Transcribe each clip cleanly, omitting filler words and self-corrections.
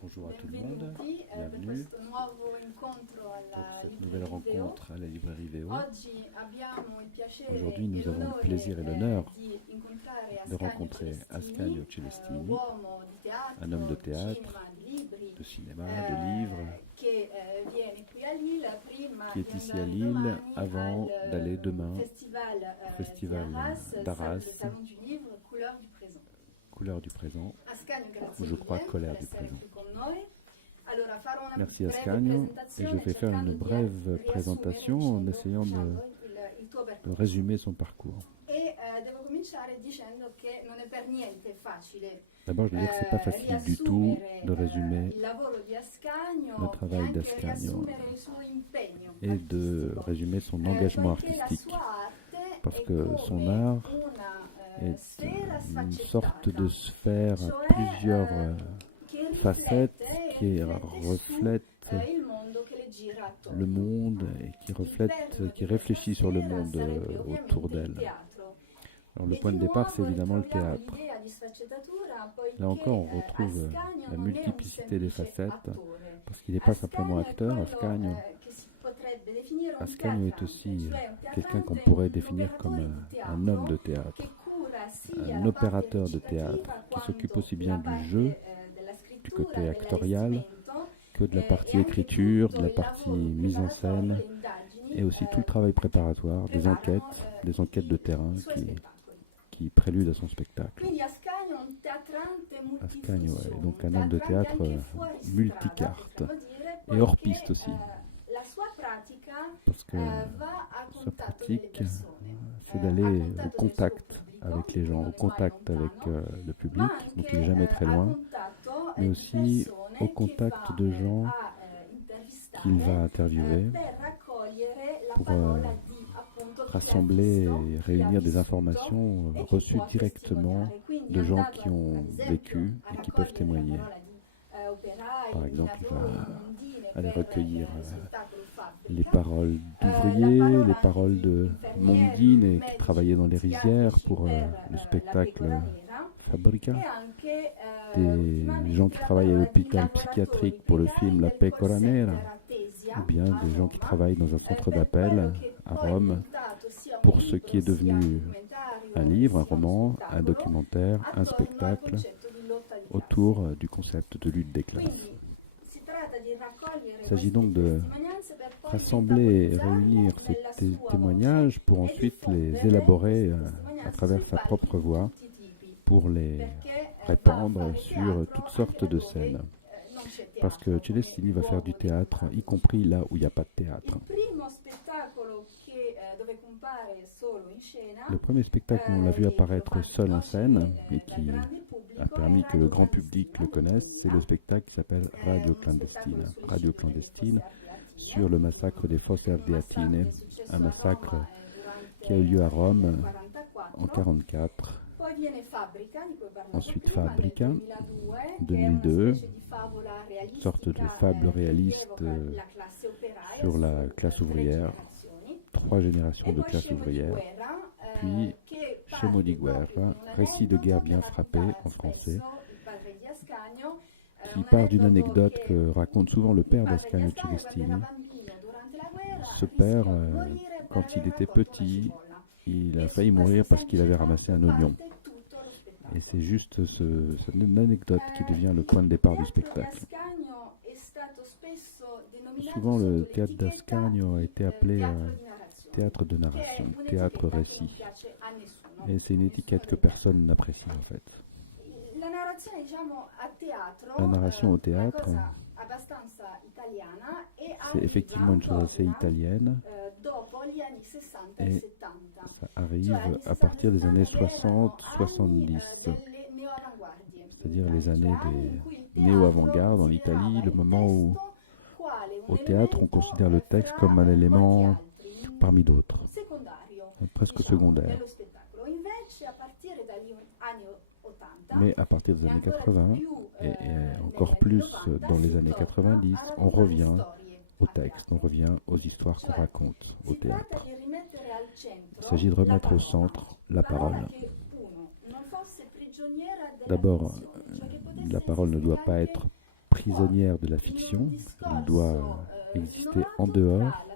Bonjour à tout le monde, bienvenue pour cette nouvelle rencontre à la librairie VO. Aujourd'hui, nous avons le plaisir et l'honneur de rencontrer Ascanio Celestini, un homme de théâtre, de cinéma, de livres, qui est ici à Lille avant d'aller demain au festival d'Arras, Couleur du présent, ou je crois Colère du présent. Merci Ascanio, et je vais faire une brève présentation en essayant de résumer son parcours. D'abord, je veux dire que ce n'est pas facile du tout de résumer le travail d'Ascanio et de résumer son engagement artistique, parce que son art est une sorte de sphère à plusieurs facettes qui reflète le monde et qui réfléchit sur le monde autour d'elle. Alors le point de départ, c'est évidemment le théâtre. Là encore, on retrouve la multiplicité des facettes, parce qu'il n'est pas simplement acteur, Ascanio. Ascanio est aussi quelqu'un qu'on pourrait définir comme un homme de théâtre, un opérateur de théâtre, qui s'occupe aussi bien du jeu, du côté actorial, que de la partie écriture, de la partie mise en scène, et aussi tout le travail préparatoire, des enquêtes de terrain qui préludent à son spectacle. Ascanio est donc un homme de théâtre multicarte, et hors piste aussi, parce que sa pratique, c'est d'aller au contact avec les gens, au contact avec le public, donc il n'est jamais très loin, mais aussi au contact de gens qu'il va interviewer pour rassembler et réunir des informations reçues directement de gens qui ont vécu et qui peuvent témoigner. Par exemple, il va aller recueillir les paroles d'ouvriers, les paroles de Mondine qui travaillaient dans les rizières pour le spectacle Fabrica, des gens qui travaillent à l'hôpital psychiatrique pour le film La Pecora Nera, ou bien des gens qui travaillent dans un centre d'appel à Rome pour ce qui est devenu un livre, un roman, un documentaire, un spectacle autour du concept de lutte des classes. Il s'agit donc de rassembler et réunir ces témoignages pour ensuite les élaborer à travers sa propre voix pour les répandre sur toutes sortes de scènes. Parce que Celestini va faire du théâtre, y compris là où il n'y a pas de théâtre. Le premier spectacle où on l'a vu apparaître seul en scène et qui a permis que le grand public le connaisse, c'est le spectacle qui s'appelle Radio Clandestine. Radio Clandestine sur le massacre des Fosse Ardeatine, un massacre qui a eu lieu à Rome en 1944. Ensuite Fabrica, 2002, une sorte de fable réaliste sur la classe ouvrière, 3 générations de classe ouvrière. Puis Scemo di Guerra, récit de guerre bien frappé en français, qui part d'une anecdote que raconte souvent le père d'Ascanio Celestini. Ce père, quand il était petit, il a failli mourir parce qu'il avait ramassé un oignon. Et c'est juste cette anecdote qui devient le point de départ du spectacle. Souvent, le théâtre d'Ascanio a été appelé théâtre de narration, théâtre récit. Et c'est une étiquette que personne n'apprécie en fait. La narration au théâtre, c'est effectivement une chose assez italienne. Et ça arrive à partir des années 60-70, c'est-à-dire les années des néo-avant-garde en Italie, le moment où au théâtre on considère le texte comme un élément parmi d'autres, presque secondaire. Mais à partir des années 80, et encore plus dans les années 90, on revient au texte, on revient aux histoires qu'on raconte au théâtre. Il s'agit de remettre au centre la parole. D'abord, la parole ne doit pas être prisonnière de la fiction, elle doit exister en dehors,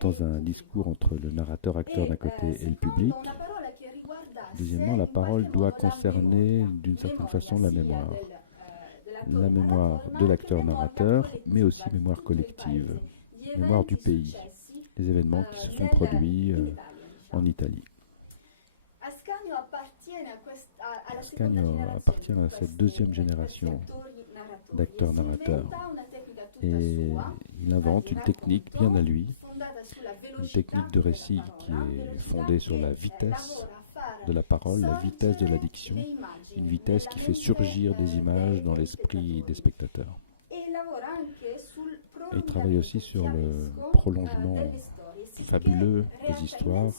dans un discours entre le narrateur-acteur d'un côté et le public. Deuxièmement, la parole doit concerner d'une certaine façon la mémoire de l'acteur-narrateur, mais aussi mémoire collective, mémoire du pays, les événements qui se sont produits en Italie. Ascanio appartient à cette deuxième génération d'acteurs-narrateurs et il invente une technique bien à lui, une technique de récit qui est fondée sur la vitesse de la parole, la vitesse de la diction, une vitesse qui fait surgir des images dans l'esprit des spectateurs. Et il travaille aussi sur le prolongement fabuleux des histoires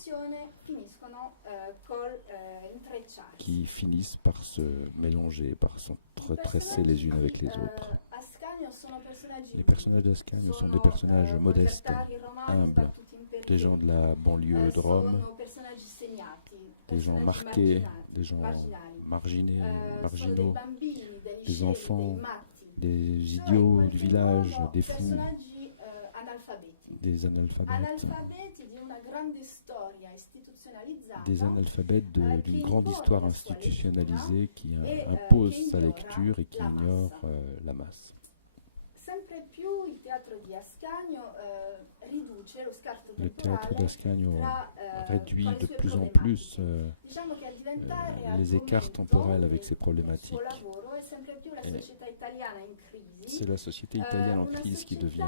qui finissent par se mélanger, par s'entretresser les unes avec les autres. Les personnages d'Ascanio sont des personnages modestes, humbles, des gens de la banlieue de Rome, des gens marqués, des gens marginaux, des enfants, des idiots du village, des fous, des analphabètes, d'une grande histoire institutionnalisée qui impose sa lecture et qui ignore la masse. Le théâtre d'Ascanio réduit de plus en plus les écarts temporels avec ces problématiques. C'est la société italienne en crise qui devient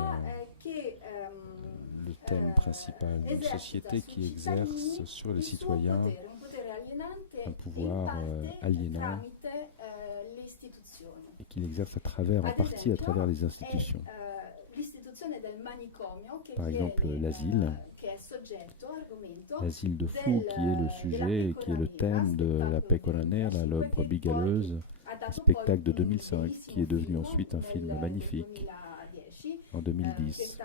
le thème principal. Une société qui exerce sur les citoyens un pouvoir aliénant et qui l'exerce en partie à travers les institutions. Par exemple, l'asile de fous qui est le sujet et qui est le thème de La Pecora Nera, la brebis galeuse, un spectacle de 2005 qui est devenu ensuite un film magnifique en 2010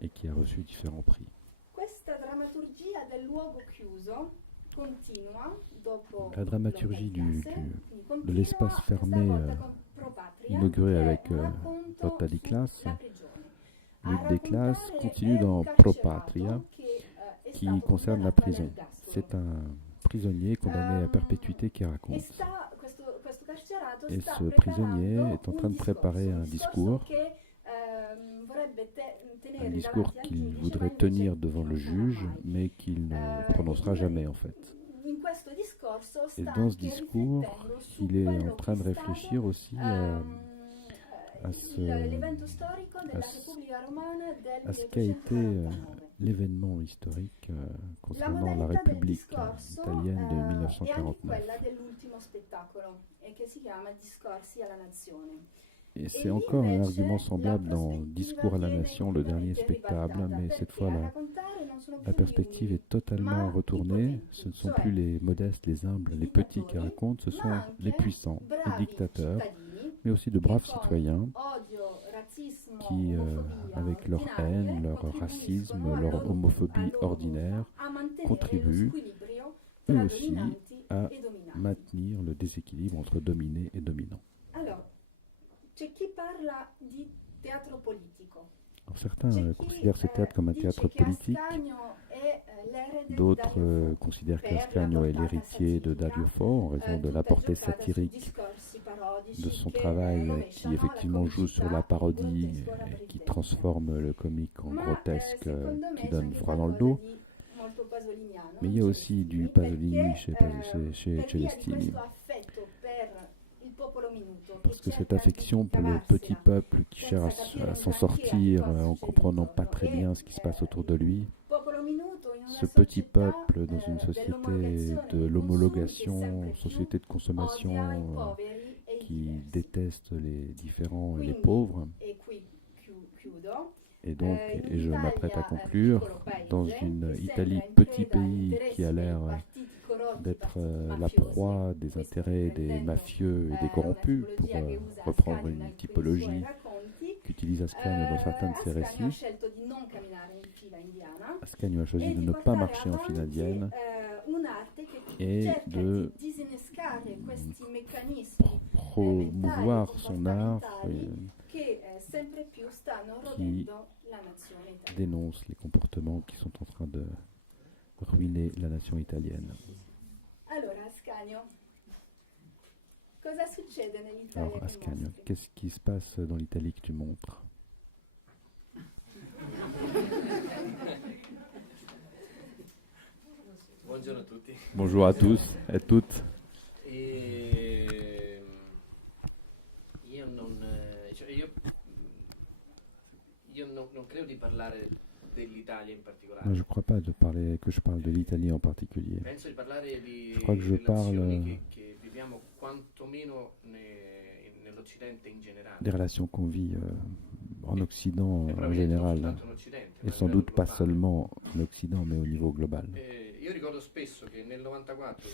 et qui a reçu différents prix. La dramaturgie de l'espace fermé inauguré avec Lotta di classe, lutte des classes, continue dans Pro Patria, qui concerne la prison. C'est un prisonnier condamné à perpétuité qui raconte. Et ce prisonnier est en train de préparer un discours qu'il voudrait tenir devant le juge, mais qu'il ne prononcera jamais en fait. Et dans ce discours, il est en train de réfléchir aussi à ce qu'a été l'événement historique concernant la République italienne de 1949. Et c'est encore un argument semblable dans Discours à la Nation, le dernier spectacle, mais cette fois la perspective est totalement retournée. Ce ne sont plus les modestes, les humbles, les petits qui racontent, ce sont les puissants, les dictateurs, mais aussi de braves citoyens qui, avec leur haine, leur racisme, leur homophobie ordinaire, contribuent eux aussi à maintenir le déséquilibre entre dominés et dominants. Alors, certains considèrent ce théâtre comme un théâtre politique, d'autres considèrent qu'Ascanio est l'héritier de Dario Fo en raison de la portée satirique de son travail qui effectivement joue sur la parodie et qui transforme le comique en grotesque qui donne froid dans le dos. Mais il y a aussi du Pasolini chez Celestini. Parce que cette affection pour le petit peuple qui cherche à s'en sortir en comprenant pas très bien ce qui se passe autour de lui, ce petit peuple dans une société de l'homologation, société de consommation qui déteste les différents et les pauvres. Et donc, et je m'apprête à conclure, dans une Italie, petit pays qui a l'air d'être la proie des intérêts des mafieux et des corrompus, pour reprendre une typologie qu'utilise Ascanio dans certains de ses récits. Ascanio a choisi de ne pas marcher en file indienne et de promouvoir son art qui dénonce les comportements qui sont en train de ruiner la nation italienne. Alors, Ascanio, qu'est-ce qui se passe dans l'Italie que tu montres? Bonjour à tous et toutes. Moi, je ne crois pas que je parle de l'Italie en particulier. Je crois que je parle des relations qu'on vit en Occident en général, et sans doute pas seulement en Occident, mais au niveau global.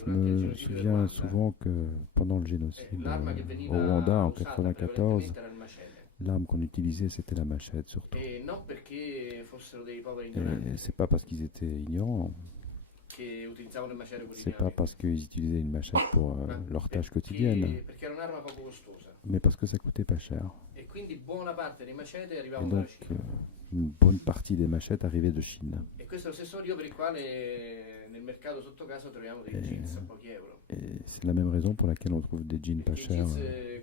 Je me souviens souvent que pendant le génocide au Rwanda en 1994, l'arme qu'on utilisait, c'était la machette surtout. Et c'est pas parce qu'ils étaient ignorants. C'est pas parce qu'ils utilisaient une machette pour leur tâche quotidienne, mais parce que ça coûtait pas cher. Et donc, une bonne partie des machettes arrivaient de Chine. Et c'est la même raison pour laquelle on trouve des jeans pas chers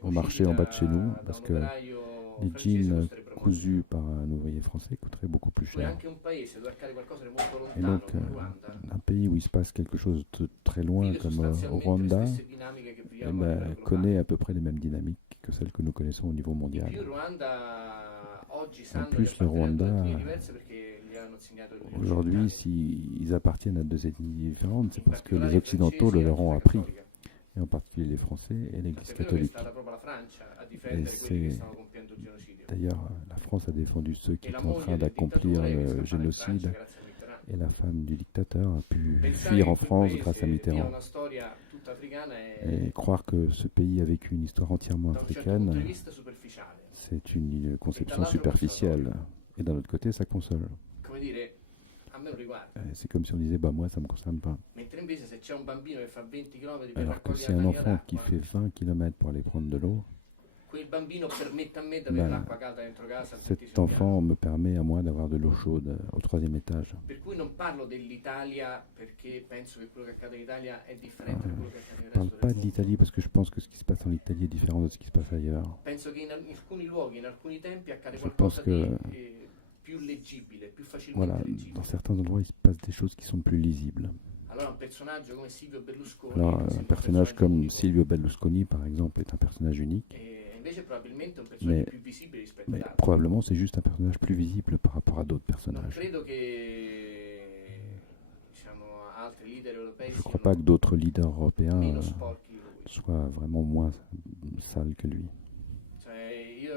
au marché en bas de chez nous, parce que les jeans cousus par un ouvrier français coûteraient beaucoup plus cher. Et donc, un pays où il se passe quelque chose de très loin, comme au Rwanda, connaît à peu près les mêmes dynamiques que celles que nous connaissons au niveau mondial. En plus, le Rwanda, aujourd'hui, s'ils appartiennent à deux ethnies différentes, c'est parce que les Occidentaux le leur ont appris, et en particulier les Français et l'Église catholique. Et c'est d'ailleurs, la France a défendu ceux qui étaient en train d'accomplir le génocide, et la femme du dictateur a pu fuir en France grâce à Mitterrand. Et croire que ce pays a vécu une histoire entièrement africaine, c'est une conception superficielle. Et d'un autre côté, ça console. C'est comme si on disait, moi ça ne me concerne pas. Alors que si un enfant qui fait 20 km pour aller prendre de l'eau, cet enfant me permet à moi d'avoir de l'eau chaude au 3e étage. Je ne parle pas de l'Italie parce que je pense que ce qui se passe en Italie est différent de ce qui se passe ailleurs. Je pense que dans certains endroits, il se passe des choses qui sont plus lisibles. Alors, un personnage comme Silvio Berlusconi, par exemple, est un personnage unique. Mais probablement c'est juste un personnage plus visible par rapport à d'autres personnages. Je ne crois pas que d'autres leaders européens soient vraiment moins sales que lui. Je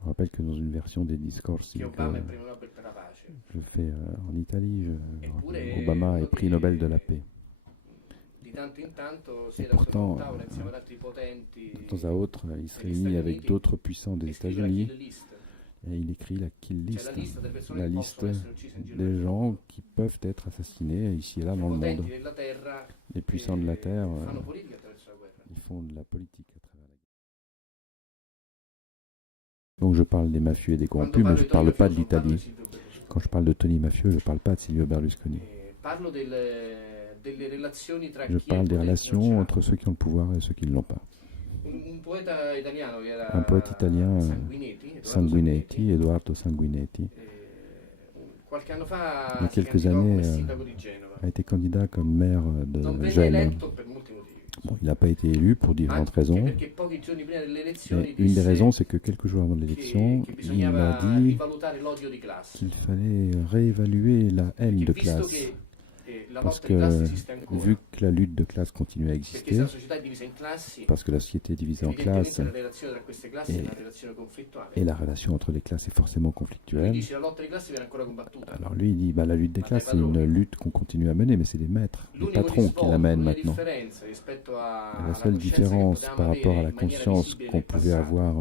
me rappelle que dans une version des discorsi que je fais en Italie, Obama est prix Nobel de la paix. Et pourtant, de temps à autre, il se réunit avec d'autres puissants des États-Unis et il écrit la kill list, la liste des gens qui peuvent être assassinés ici et là dans le monde. Les puissants de la Terre, ils font de la politique à travers la guerre. Donc je parle des mafieux et des corrompus, mais je ne parle pas de l'Italie. Quand je parle de Tony Mafieux, je ne parle pas de Silvio Berlusconi. Je parle des relations entre ceux qui ont le pouvoir et ceux qui ne l'ont pas. Un poète italien, Sanguinetti, Edoardo Sanguinetti, il y a quelques années, a été candidat comme maire de Gênes. Bon, il n'a pas été élu pour différentes raisons. Mais une des raisons, c'est que quelques jours avant l'élection, il m'a dit qu'il fallait réévaluer la haine de classe. Parce que, vu que la lutte de classe continue à exister, parce que la société est divisée en classes, et la relation entre les classes est forcément conflictuelle, alors lui, il dit, la lutte des classes, c'est une lutte qu'on continue à mener, mais c'est les maîtres, les patrons qui la mènent maintenant. Et la seule différence par rapport à la conscience qu'on pouvait avoir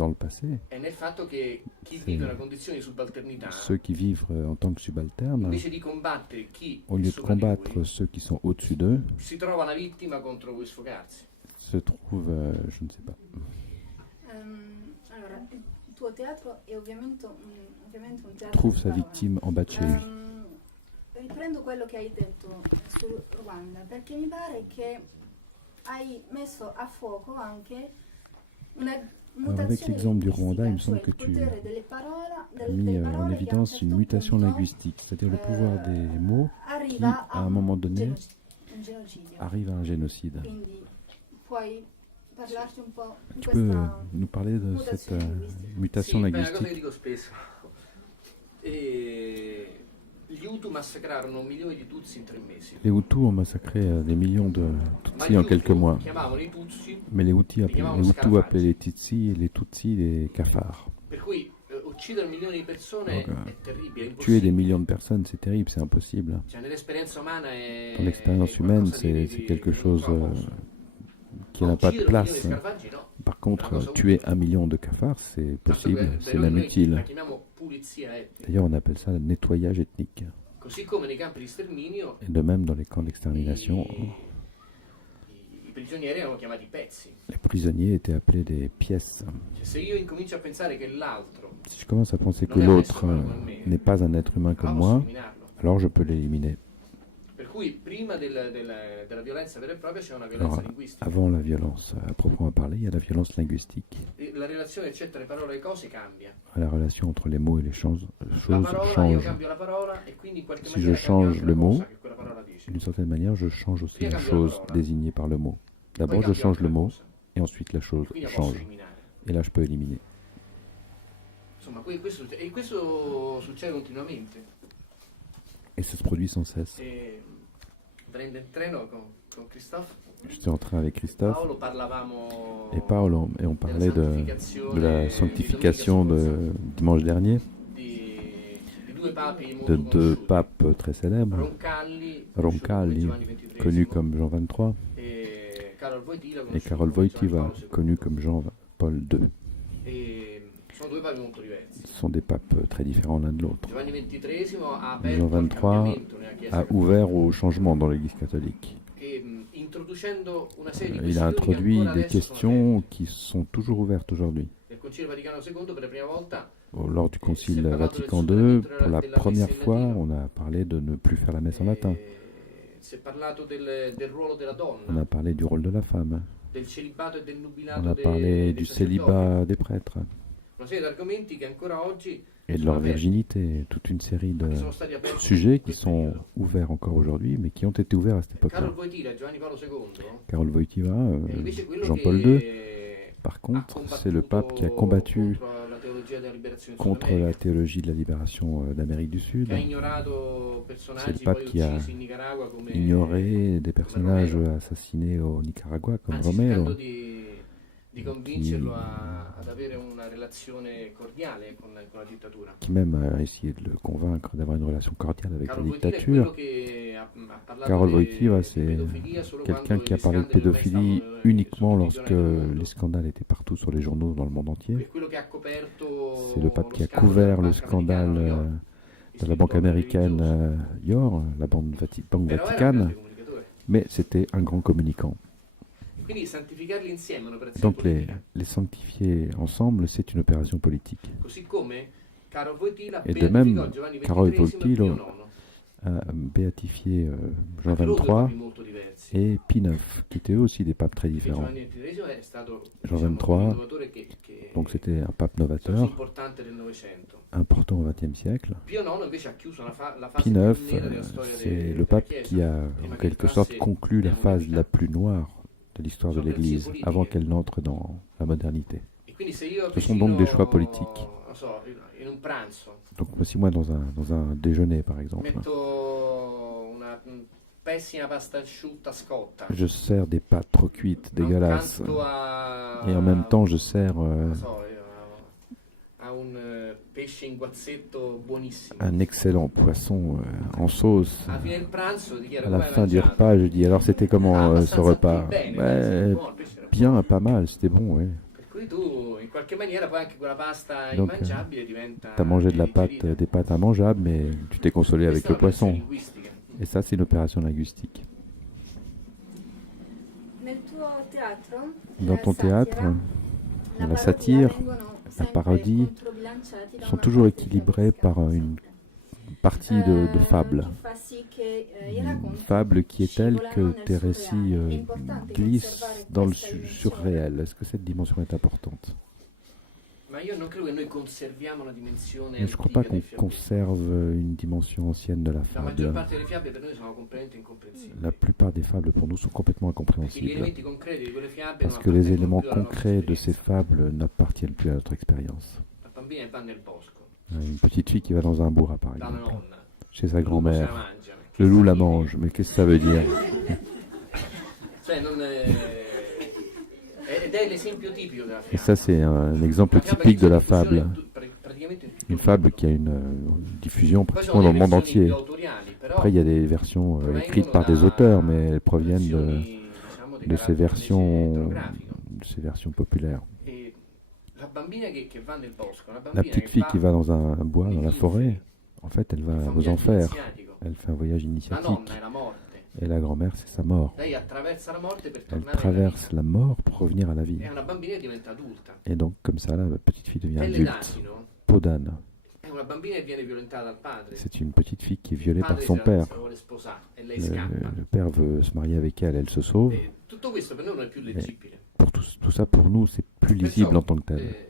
dans le passé, è nel fatto che chi c'est vive una condizione di subalternità, ceux qui vivent en tant que subalternes, invece di combattere chi au è lieu de sopra di combattre lui, ceux qui sont au-dessus d'eux, si trova una vittima contro cui sfogarsi. se trouvent, je ne sais pas, Allora, il tuo teatro è ovviamente un teatro trouve di sa parole. victime en bas de chez lui. Riprendo quello che hai detto sul Ruanda, perché mi pare che hai messo a fuoco anche una Alors avec l'exemple du Rwanda, il me semble que tu as mis en évidence une mutation linguistique, c'est-à-dire le pouvoir des mots qui, à un moment donné, arrive à un génocide. Tu peux nous parler de cette mutation Sì, beh, una cosa che linguistique? dico spesso. Gli Hutu massacrarono milioni di Tutsi in 3 mesi. Les Hutus ont massacré des millions de Ma Tutsis gli en quelques Hutu mois, chiamavano i Tutsi, mais les Hutus appelaient les Tutsis des cafards. per cui uccidere milioni di persone Donc, è terribile, è tuer des impossibile. millions de personnes, c'est terrible, c'est impossible. Cioè, nell'esperienza umana è Dans l'expérience è humaine, qualcosa di- c'est di- quelque di non chose trovo. qui n'a pas de Uccidere un milione di place. scarafaggi no. Par contre, tuer 1 million de cafards, c'est Tanto possible, che c'est noi même la utile. chiamiamo pulizia etnica. D'ailleurs, on appelle ça le nettoyage ethnique. Così come nei campi di sterminio Et de même, dans les camps d'extermination, i prigionieri erano chiamati pezzi. les prisonniers étaient appelés des pièces. Cioè, se io incomincio a pensare che l'altro Si je commence à penser que non è un l'autre essere umano come me, n'est pas un être humain comme allora posso moi, eliminarlo. alors je peux l'éliminer. Per cui prima della violenza vera e propria c'è una violenza Alors, linguistica. avant la violence à proprement parler, il y a la violence linguistique. E la relazione c'è tra le parole e le cose cambia. La relation entre les mots et les choses La parola, io change. cambio la parola e quindi in qualche Si maniera je cambio change anche le la mot, cosa che quella parola dice. D'une certaine manière, je change aussi Prima la cambio la chose parola, désignée par le mot. poi D'abord, je cambio change anche le la mot, cosa. et ensuite la chose E quindi la posso change. eliminare. Et là, je peux éliminer. Insomma, questo succede continuamente. Et ça se produit sans cesse. E, prendo il treno con Christophe. J'étais en train avec Christophe Paolo parlavamo et Paul, et on parlait de la sanctification de dimanche dernier, di due papi molto de deux conosciuti. papes très célèbres, Roncalli, Roncalli, Giovanni XXIII, connu comme Jean XXIII, e Karol Wojtyla, et Karol Wojtyla, connu comme Jean-Paul II. E sono due papi molto diversi. Ce sont des papes très différents l'un de l'autre. Giovanni XXIII ha Jean aperto al XXIII cambiamento nella Chiesa a ouvert au changement dans l'Église catholique. e introducendo una serie di Il a questioni che introduit ancora des adesso sono questions qui sont toujours ouvertes aujourd'hui. aperte. Nel Concilio Vaticano II per la prima volta Lors du Concile Vatican II, pour la première fois, on a parlé de ne plus faire la messe en latin. si è parlato del ruolo della On donna, a parlé du rôle de la femme. del celibato e del nubilato On a dei parlé du sacerdoti. célibat des prêtres Una serie di argomenti che ancora oggi et de sono leur aperti, virginité. Toute une série de che sono stati aperti sujets in qui quel sont periodo. ouverts encore aujourd'hui, mais qui ont été ouverts à cette époque-là. Karol Wojtyla e Giovanni Paolo II Karol Wojtyla, è invece quello Jean-Paul che II, par contre, c'est le pape qui a combattu contro la teologia della liberazione in contre Sud la America, théologie de la libération d'Amérique du Sud, che ha ignorato personaggi C'est le pape poi qui a uccisi in Nicaragua come ignoré des personnages Romero. assassinés au Nicaragua comme anzi Romero, cercando di convincerlo ad avere una relazione cordiale con la dittatura. qui même a essayé de le convaincre d'avoir une relation cordiale avec la Karol Wojtyla è quello dictature. che ha parlato Karol di Wojtyla, c'est pedofilia solo quelqu'un quando qui a gli parlé de scandali ormai pédophilie stavano uniquement sotto lorsque visione del mondo. les scandales étaient partout sur les journaux dans le monde entier. È quello che ha coperto C'est le pape qui a lo scandalo couvert della le banca scandale americana, York, de la banque istituto américaine religioso. Yor, la banque Però era un Vaticane, grande comunicatore. mais c'était un grand communicant. Quindi santificarli insieme è un'operazione Donc politica. les sanctifier ensemble, c'est une opération politique. Così come Karol Wojtyla Et de beatificò même, Giovanni Karol XXIII e Pio Wojtyla IX. A béatifié Jean Anche loro due XXIII papi molto diversi. et Pie IX, qui étaient eux aussi des papes très Perché différents. Giovanni XXIII è stato Jean diciamo, XXIII, un innovatore che Donc c'était un pape è stato novateur, importante del Novecento. important au XXe siècle. Pio IX invece ha chiuso la fase Pie più IX, nera della storia c'est della le pape Chiesa, qui a prima en che quelque sorte entrasse conclu la nella phase modernità. la plus noire de l'histoire de Sono l'Église, politiche. avant qu'elle n'entre dans la modernité. E quindi se io Ce sont donc des choix politiques. non so, in un pranzo Donc si moi dans un déjeuner par exemple, metto una pessima pasta asciutta scotta, je sers des pâtes trop cuites, dégueulasses, accanto a, et en même temps je sers non so, a un pesce in guazzetto buonissimo. un excellent poisson en sauce. Alla fine del pranzo ti chiedo À la come hai fin du mangiato. repas, je dis alors c'était comment ce Abbastanza repas? bene, Ouais, buono, il pesce era bien, pas mal, c'était bon, ouais. buono. Per cui tu in qualche maniera poi anche quella pasta Donc, immangiabile diventa tu as mangé de la pâte, digerita. des pâtes immangeables, mais tu t'es consolé avec Questa è le un'operazione poisson. linguistica. Et ça, c'est une opération linguistique. Nel tuo teatro, Dans ton satira, théâtre, la la parodia satire, vengono la sempre parodie controbilanciati da sont una toujours parte équilibrés fiabesca, par une partie de fable. che fa sì che i Une racconti fable qui est telle scivolano que nel tes surreale. récits È importante glissent conservare dans le questa dimensione. surréel. Est-ce que cette dimension est importante? Ma io non credo che noi conserviamo la dimensione Mais je ne crois pas antica qu'on del fiabesco. conserve une dimension ancienne de la La maggior fable. parte delle fiabe per noi sono completamente incomprensibili. La plupart des fables pour nous sont complètement Perché gli incompréhensibles. elementi concreti di quelle fiabe Parce non que les appartengono éléments più alla nostra concrets de ces esperienza. fables n'appartiennent plus à notre expérience. La bambina va nel bosco, Une petite fille qui va dans un bourg, par dalla exemple, nonna, chez sa il lupo se la grand-mère. mangia. Le loup la significa? mange, mais qu'est-ce que ça veut dire? Cioè, non ed è l'esempio tipico della Et fiaba. ça, c'est un exemple Una fiaba typique che de la ha diffusione fable. praticamente in tutto Une il fable mondo. qui a une diffusion Poi pratiquement sono dans le delle monde versioni più entier. autoriali, però Après, il y a des versions écrites par des auteurs, mais elles proviennent versioni, diciamo, di de ces carattere versions, etnografico. de ces versions populaires. E la bambina che va nel bosco, una La bambina petite fille qui va dans un bois, dans la forêt, en fait, elle va fa un aux viaggio enfers. iniziatico. Elle fait un voyage La initiatique. nonna è la morte. Et la grand-mère, c'est sa mort. Lei attraversa la morte per Elle tornare alla traverse vita. la mort pour revenir à la vie. È una bambina che diventa adulta. Et donc, comme ça, la petite fille devient Pelle adulte. d'asino Peau d'âne. è una bambina che viene violentata dal padre. C'est une petite fille qui est violée Il par padre son se la père. vuole sposare e lei scappa. Le père veut se marier avec elle, elle se sauve. E tutto questo per noi non è più leggibile. Pour tout ça, pour nous, c'est plus lisible en tant que tel.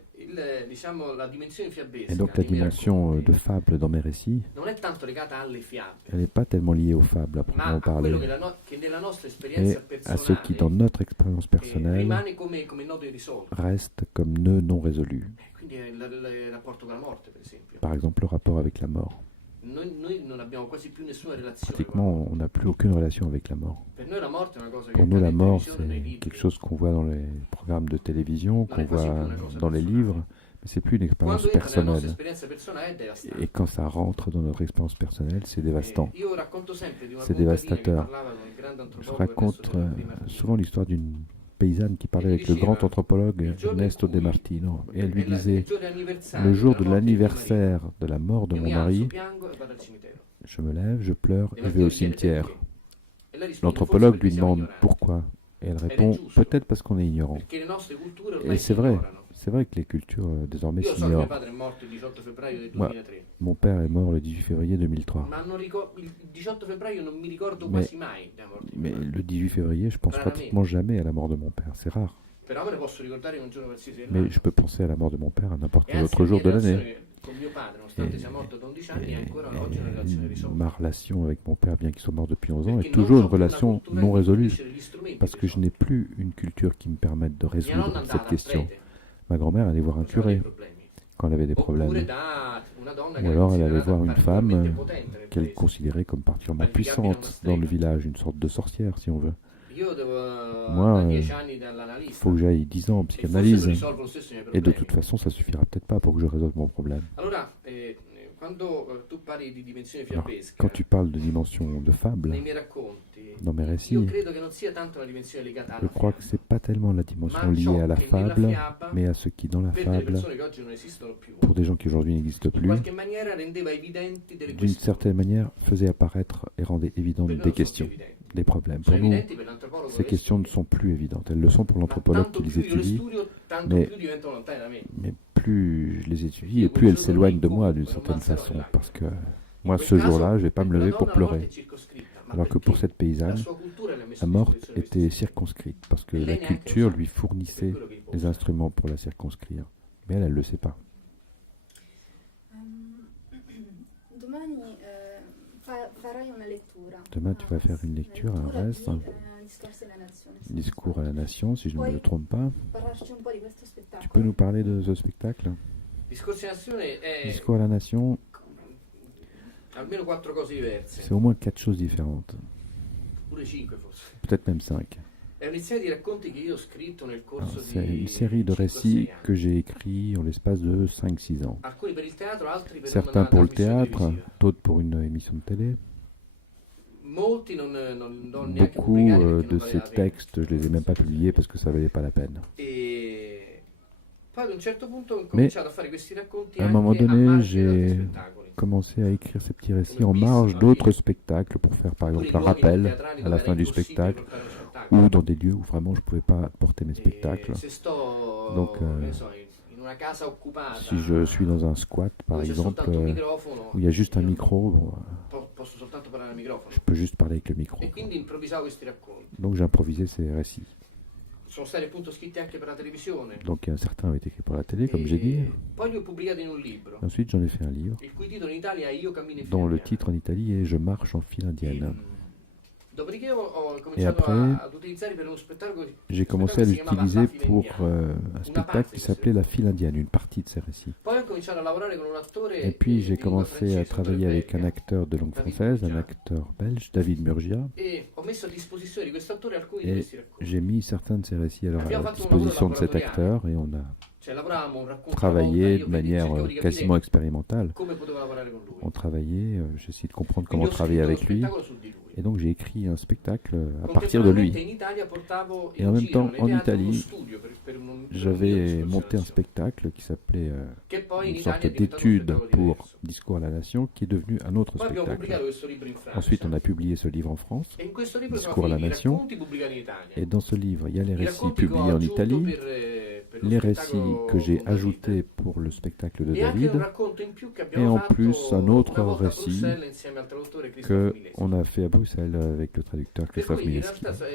Diciamo, la dimensione fiabesca Et donc, la nei miei dimension racconti de fable dans mes récits, non è tanto legata alle fiabe, elle n'est pas tellement liée aux fables à ma proprement a quello parler, che nella nostra et esperienza à ce qui, dans personale notre expérience personnelle, rimane come nodo irrisolto. reste comme nœud non résolu. Quindi è il rapporto con la morte, per esempio. Par exemple, le rapport avec la mort. Noi non abbiamo quasi più nessuna relazione con la Pratiquement, morte. on n'a plus aucune relation avec la mort. Per noi la morte è una cosa che Pour nous, accade la in mort, televisione, nei c'est libri. quelque chose qu'on voit dans les programmes de télévision, qu'on voit dans les livres, mais c'est plus une expérience Quando entra nella nostra personnelle. esperienza personale è devastante. Et quand ça rentre dans notre expérience personnelle, c'est dévastant. Io racconto sempre di una C'est contadina che dévastateur. parlava con il grande Je antropologo raconte Ernesto De Martino. souvent l'histoire d'une paysanne qui parlait avec le grand anthropologue Ernesto De Martino. Et elle lui disait, le jour de l'anniversaire de la mort de io mon mi alzo, mari, piango e vado al cimitero. je me lève, je pleure De et Martino vais au gli chiede cimetière. perché. E lei risponde, L'anthropologue forse lui perché siamo demande ignoranti. pourquoi. Et elle répond, peut-être parce qu'on est ignorant. Perché le nostre culture Et ormai si c'est vrai, ignorano. c'est vrai que les cultures désormais Io so che mio s'ignorent. padre è morto il 18 febbraio del Moi, 2003, Mon père est mort le 18 février 2003. ma il 18 febbraio non mi ricordo Mais- quasi mai della morte di mio Mais padre. le 18 février, je pense Raramente. pratiquement jamais à la mort de mon père. C'est rare. Però me ne posso ricordare in un giorno qualsiasi Mais dell'anno. je peux penser à la mort de mon père à n'importe E quel anzi, autre la jour mia de l'année. relazione con mio padre, nonostante sia morto da 11 anni, è ancora oggi una Et relazione risolta. ma relation avec mon père, bien qu'il soit mort depuis 11 ans, Perché est non toujours ho une più una relation cultura non che résolue. fornisce degli strumenti Parce que je risolti. n'ai plus une culture qui me permette de Mia nonna résoudre andava cette dal question. prete Ma grand-mère allait voir un quando aveva dei curé problemi. quand elle avait des Oppure problèmes. da una donna Ou che era alors elle allait considerata voir une femme particolarmente potente nel qu'elle paese. considérait comme particulièrement Qualificabile una puissante dans le strega. village, une sorte de sorcière si on veut. Io devo Moi, da 10 anni dall'analista. Il faut que j'aille 10 ans en E forse psychanalyse. non risolvo lo stesso i miei Et de problemi. toute façon, ça suffira peut-être pas pour que je résolve mon problème. Allora, quando tu parli di dimensione Alors, fiabesca, quand tu parles de dimension de fable, nei miei racconti, dans mes io récits, credo che non sia tanto una dimensione legata je alla crois que fiaba, c'est pas tellement la dimension ma liée ciò à la che nella fable, fiaba, mais à ce qui, dans la per delle fable, persone che oggi non esistono più, pour des gens qui aujourd'hui n'existent in plus, qualche maniera rendeva evidenti delle d'une questioni. certaine manière, faisait apparaître et rendait évidentes Per noi des non sono più questions, evidenti. des problèmes. Sono Pour nous, evidenti per l'antropologo ces che le questions ne studia, sont plus évidentes. Elles le sont pour ma l'anthropologue tanto qui les più io le étudie, studio, tanto mais- più diventano lontane da me. mais plus je les étudie Io et quel plus elles giorno s'éloignent lì de moi d'une comunque non certaine m'alzerò façon, in lacrime. parce que In moi, quel ce caso, jour-là, je vais pas me per la lever pour donna la morte pleurer. è circoscritta, ma Alors que perché pour cette la paysanne, sua cultura le ha messo la a mort disposizione était questi circonscrite, parce que Et la lei neanche lo culture sa. lui Per fournissait quello che il les popolo- instruments pour la circonscrire. Mais elle ne le sait pas. Domani farai una lettura. Demain, tu vas faire une lecture, un reste, di, Discorsi della Nazione. discours à la nation, si je ne me trompe pas. Parlarci un po' di questo Tu spettacolo. peux nous parler de ce spectacle? Discorsi di nazione è Discours à la nation, almeno 4 cose diverse, c'est au moins 4 choses différentes, pure 5 forse. peut-être même 5. È un'insieme di racconti che io ho scritto nel corso di C'est une série de 5 o 6 récits anni. que j'ai écrits en l'espace de 5-6 ans. Alcuni per il teatro, altri per Certains una pour le trasmissione théâtre, televisiva. d'autres pour une émission de télé. Molti non neanche Beaucoup pubblicati perché de non ces valeva la pena. textes, je les ai même pas publiés parce que ça valait pas la peine. E poi ad un certo punto ho Mais cominciato a fare questi racconti à un moment anche a donné, margine di altri j'ai spettacoli. commencé à écrire ces petits récits Come en bis marge alla d'autres fine. spectacles pour faire par Oppure exemple in un luoghi non rappel teatrali à dove la era fin du impossibile spectacle portare uno spettacolo. ou dans des lieux où vraiment je ne pouvais pas porter mes E spectacles. se sto, Donc, che ne so, in una casa occupata si je suis dans un squat par dove c'è exemple, soltanto un microfono, où il y a juste un io micro, bon, posso soltanto parlare al microfono. je peux juste parler avec le micro. E quindi improvvisavo questi racconti. Donc j'ai improvisé ces récits. Sono stati appunto scritti anche per la televisione. Donc certains ont été écrits pour la télé, comme j'ai dit. Poi li ho pubblicati in un libro, Ensuite j'en ai fait un livre il cui titolo in Italia è Io cammino in dont le fila titre en Italie est Je marche en file indiana. indienne. Dopodiché ho Et cominciato après, ad utilizzarli per uno spettacolo. j'ai commencé à Si chiamava l'utiliser La fila pour indiana. un spectacle qui s'appelait La file indienne, une partie de ces récits. Poi ho cominciato a lavorare con un attore Et puis j'ai di lingua commencé à francese, travailler avec un belga, acteur de langue David française, un Murgia. acteur belge, David Murgia, e ho messo a disposizione di questo attore alcuni di et questi racconti. j'ai mis certains de ces récits à Abbiamo la fatto un lavoro disposition de cet laboratoriale. acteur et on a Cioè lavoravamo un racconto alla volta, travaillé io de manière cercavo di capire quasiment expérimentale. come potevo lavorare con lui. On travaillait, j'ai essayé de comprendre Quindi comment ho travailler scritto uno avec lui. spettacolo su di lui. Et donc j'ai écrit un spectacle à partir de lui. Contemporaneamente in Italia portavo Et en in même giro temps, nei en teatri uno Italie, studio per un mio j'avais discorso monté un alla spectacle qui s'appelait che poi in une Italia sorte è diventato un d'étude spettacolo pour diverso. Discours à la Nation, qui est devenu un autre Poi abbiamo spectacle. pubblicato questo libro in Francia. Ensuite, on a publié ce livre en France. E in questo libro sono Discours à la finiti i Nation. racconti pubblicati in Italia. Et dans ce livre, il y a les I récits racconti che ho publiés en aggiunto Italie, per lo les récits spettacolo que j'ai con David, ajoutés pour le spectacle de e anche un David, racconto in più che et abbiamo en fatto plus un autre una volta a récit Bruxelles insieme al traduttore Christophe Milesi. qu'on a fait à Bruxelles avec le traducteur Per Christophe cui in Milesi. realtà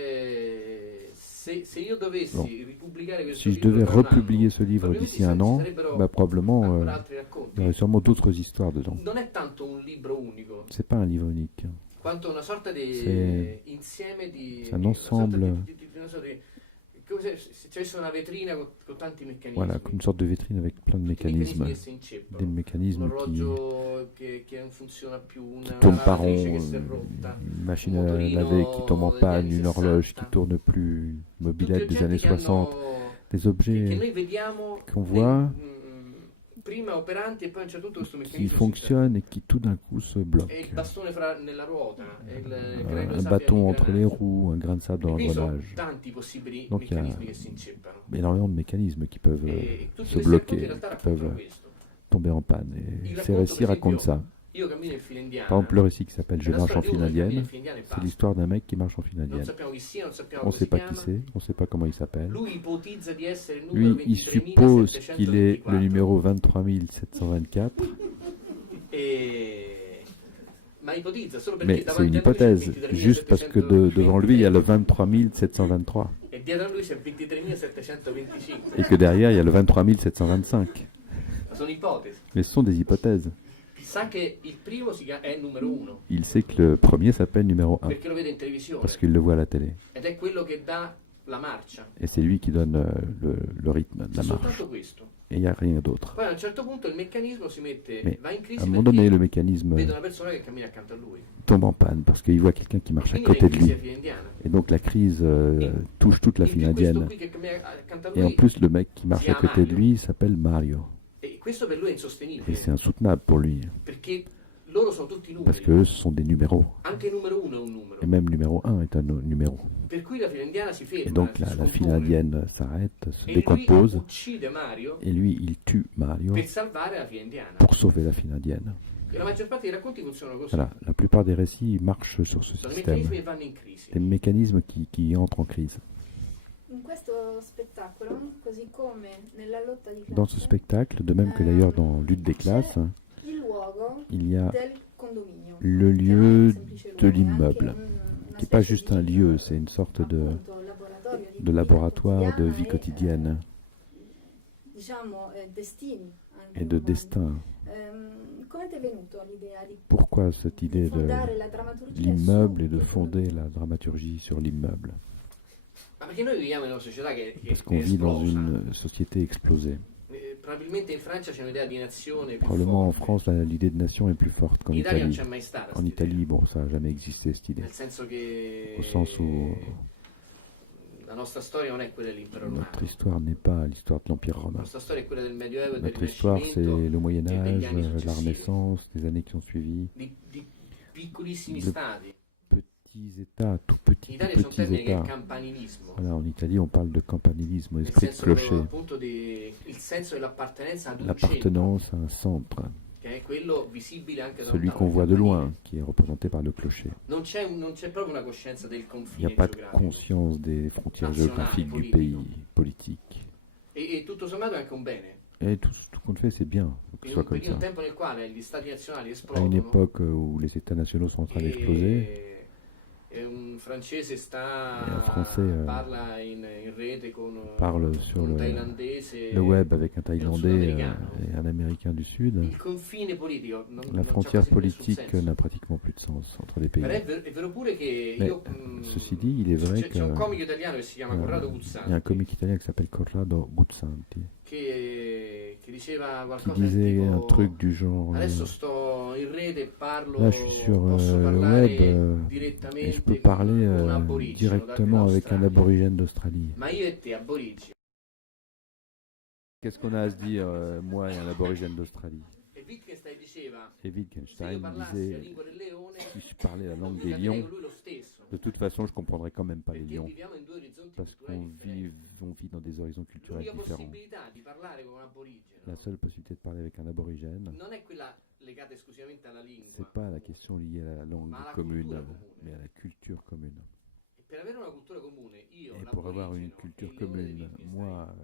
se io dovessi Bon. ripubblicare questo Si je libro devais tra un republier anno, ce livre probabilmente d'ici un an, sarebbero bah, probablement ancora altri il y racconti. aurait sûrement d'autres histoires dedans. Non è tanto un libro unico, C'est pas un livre unique. quanto una sorta di C'est- insieme di c'est un una sorta ensemble. non so, come se ci avesse una vetrina con tanti meccanismi. Voilà, comme une sorte de vitrine avec plein de Tutti i meccanismi mécanismes. che si inceppano. Des Un mécanismes orologio che non funziona più, una tournent par rond, lavatrice che si è rotta, une machine un à motorino laver qui tombe en degli panne, anni une horloge qui 60. tourne plus, une tutti mobilette des années oggetti che 60, des che objets noi vediamo qu'on voit prima operanti e poi a un certo punto questo qui meccanismo si fonctionnent et qui tout d'un coup se ferma. E bloquent. il bastone nella ruota, e il graino Un di sabbia bâton negli entre les ingranaggi. roues, un grain de sable E dans quindi sono l'engrenage. tanti possibili Donc, il y a- meccanismi che si inceppano. Énormément de mécanismes qui peuvent E tutti se questi racconti in bloquer, realtà qui raccontano peuvent questo. tomber en panne. Et Il ces racconto, récits per racontent esempio, ça. Io cammino in fila indiana. Par exemple, le récit qui s'appelle è Je la marche en storia di file uno che cammina in indienne, fila indiana e c'est basta. l'histoire d'un mec qui marche en file Non indienne. sappiamo chi sia, non sappiamo On ne come sait si pas qui chiama. c'est, on ne sait pas comment il s'appelle. Lui ipotizza di essere il numero Lui, il suppose qu'il est le 23.724. numéro 23724, Ma ipotizza solo perché mais c'est davanti une a lui c'è hypothèse, 23.723 juste parce que devant lui, il y a le 23723, e dietro a lui c'è 23.725. et que derrière, il y a le 23725. Sono ipotesi. Mais ce sont des hypothèses. Sa che il primo è il numero 1 Il sait que le premier s'appelle numéro 1, perché lo vede in televisione parce qu'il le voit à la télé. ed è quello che dà la marcia. Et c'est lui qui donne le rythme de C'è la marche. soltanto questo. Et il n'y a rien d'autre. Poi a un certo punto il meccanismo si mette, Mais va in crisi À un moment perché donné, le mécanisme vede una persona che cammina accanto a lui. tombe en panne, parce qu'il voit quelqu'un qui marche à Quindi è côté in de crisi lui. a fila indiana. Et donc la crise touche toute la In file più questo indienne. qui che cammina accanto a Et en lui, plus, le mec qui marche si à chiama côté de Mario. lui s'appelle Mario. E questo per lui è Et insostenibile c'est insoutenable pour lui, perché loro sono tutti parce numeri. que eux, ce sont des numéros. Anche il numero 1 è un numero. Et même numéro 1 est un numéro. Per cui la fila indiana si ferma. Et donc si la file scompone. indienne s'arrête, se E lui décompose, uccide Mario et lui, il tue Mario per salvare la fila indiana. pour sauver la file indienne. E la maggior parte dei racconti funzionano così. Voilà, la plupart des récits marchent sur ce Sono système. meccanismi che vanno in crisi. Des mécanismes qui entrent en crise. In questo spettacolo, così come nella lotta di Dans ce classe, spectacle, de même que d'ailleurs dans Lutte des classes, il luogo il y a del condominio. le che non è lieu un semplice de luogo, è anche l'immeuble, una qui n'est pas specie juste di, un lieu, c'est une sorte de, appunto, laboratorio di de laboratoire de vita vie quotidienne diciamo destini anche et de umani. destin. Come ti è venuto l'idea di Pourquoi cette idée de fondare la drammaturgia l'immeuble et su de fonder la dramaturgie sur l'immeuble? Ma perché noi viviamo in una società che Parce è qu'on vit dans esplosa. une société explosée. Probabilmente in Francia c'è un'idea di nazione più Probablement en forte. France, l'idée de nation est plus forte qu'en In Italia non Italie. c'è mai stata En questa idea. Italie, bon, ça n'a jamais existé cette idée. Nel senso che Au sens où la nostra storia non è quella dell'impero romano. notre histoire n'est pas l'histoire de l'Empire La romain. nostra storia è quella del Medioevo e del Notre histoire, c'est Rinascimento, le Moyen e degli Âge, anni la successivi. Renaissance, des années qui ont suivi. di piccolissimi De stati. Petits États, tout In petits, Italia tout c'è un petits termine che è États. campanilismo, Voilà, en Italie, on parle de campanilisme, nel esprit de senso clocher. appunto di il senso dell'appartenenza ad un l'appartenance à un centre, che è quello visibile anche da celui lontano, qu'on voit de campanile. loin, qui est représenté par le clocher. Non c'è proprio una coscienza del Il n'y a confine pas de geografico. conscience des frontières géographiques du pays politique. E tutto sommato è anche un bene. Et tout compte fait, c'est bien que ce soit comme In un ça. tempo nel quale gli stati nazionali À une esplodono époque où les États nationaux sont en train d'exploser, e un francese et un Français parla in rete con parle sur un le thailandese web avec un Thaïlandais sudamericano. et un Américain du Sud, Il confine politico la frontière politique n'a pratiquement plus de sens entre les pays. Però è vero pure che Mais io ceci dit, il est vrai c'è un que comico italiano che si chiama Corrado il y a un Guzzanti comique italien qui s'appelle Corrado Guzzanti che diceva qui qualcosa del disait un tipo truc du genre adesso sto in rete e parlo, là je suis sur posso le parlare web et je direttamente peux parler con un aborigeno directement avec un d'Australia. aborigène d'Australie. Ma io e te aborigeni Qu'est-ce qu'on a à se dire, moi et un aborigène d'Australie? e Wittgenstein diceva Et se io Wittgenstein parlassi la disait, lingua del leone si je parlais la langue non des capirei lions, con lui lo stesso de toute façon je comprendrais quand même pas les perché lions, viviamo in due orizzonti parce culturali qu'on differenti. vit dans des horizons culturels L'unica différents. possibilità di parlare con un aborigeno La seule possibilité de parler avec un aborigène, non è quella legata esclusivamente alla lingua. c'est pas la question liée à la langue Ma alla commune, cultura comune. mais à la culture commune. E per avere una cultura comune, io, Et pour avoir une l'aborigeno culture e il leone di commune, Wittgenstein, moi,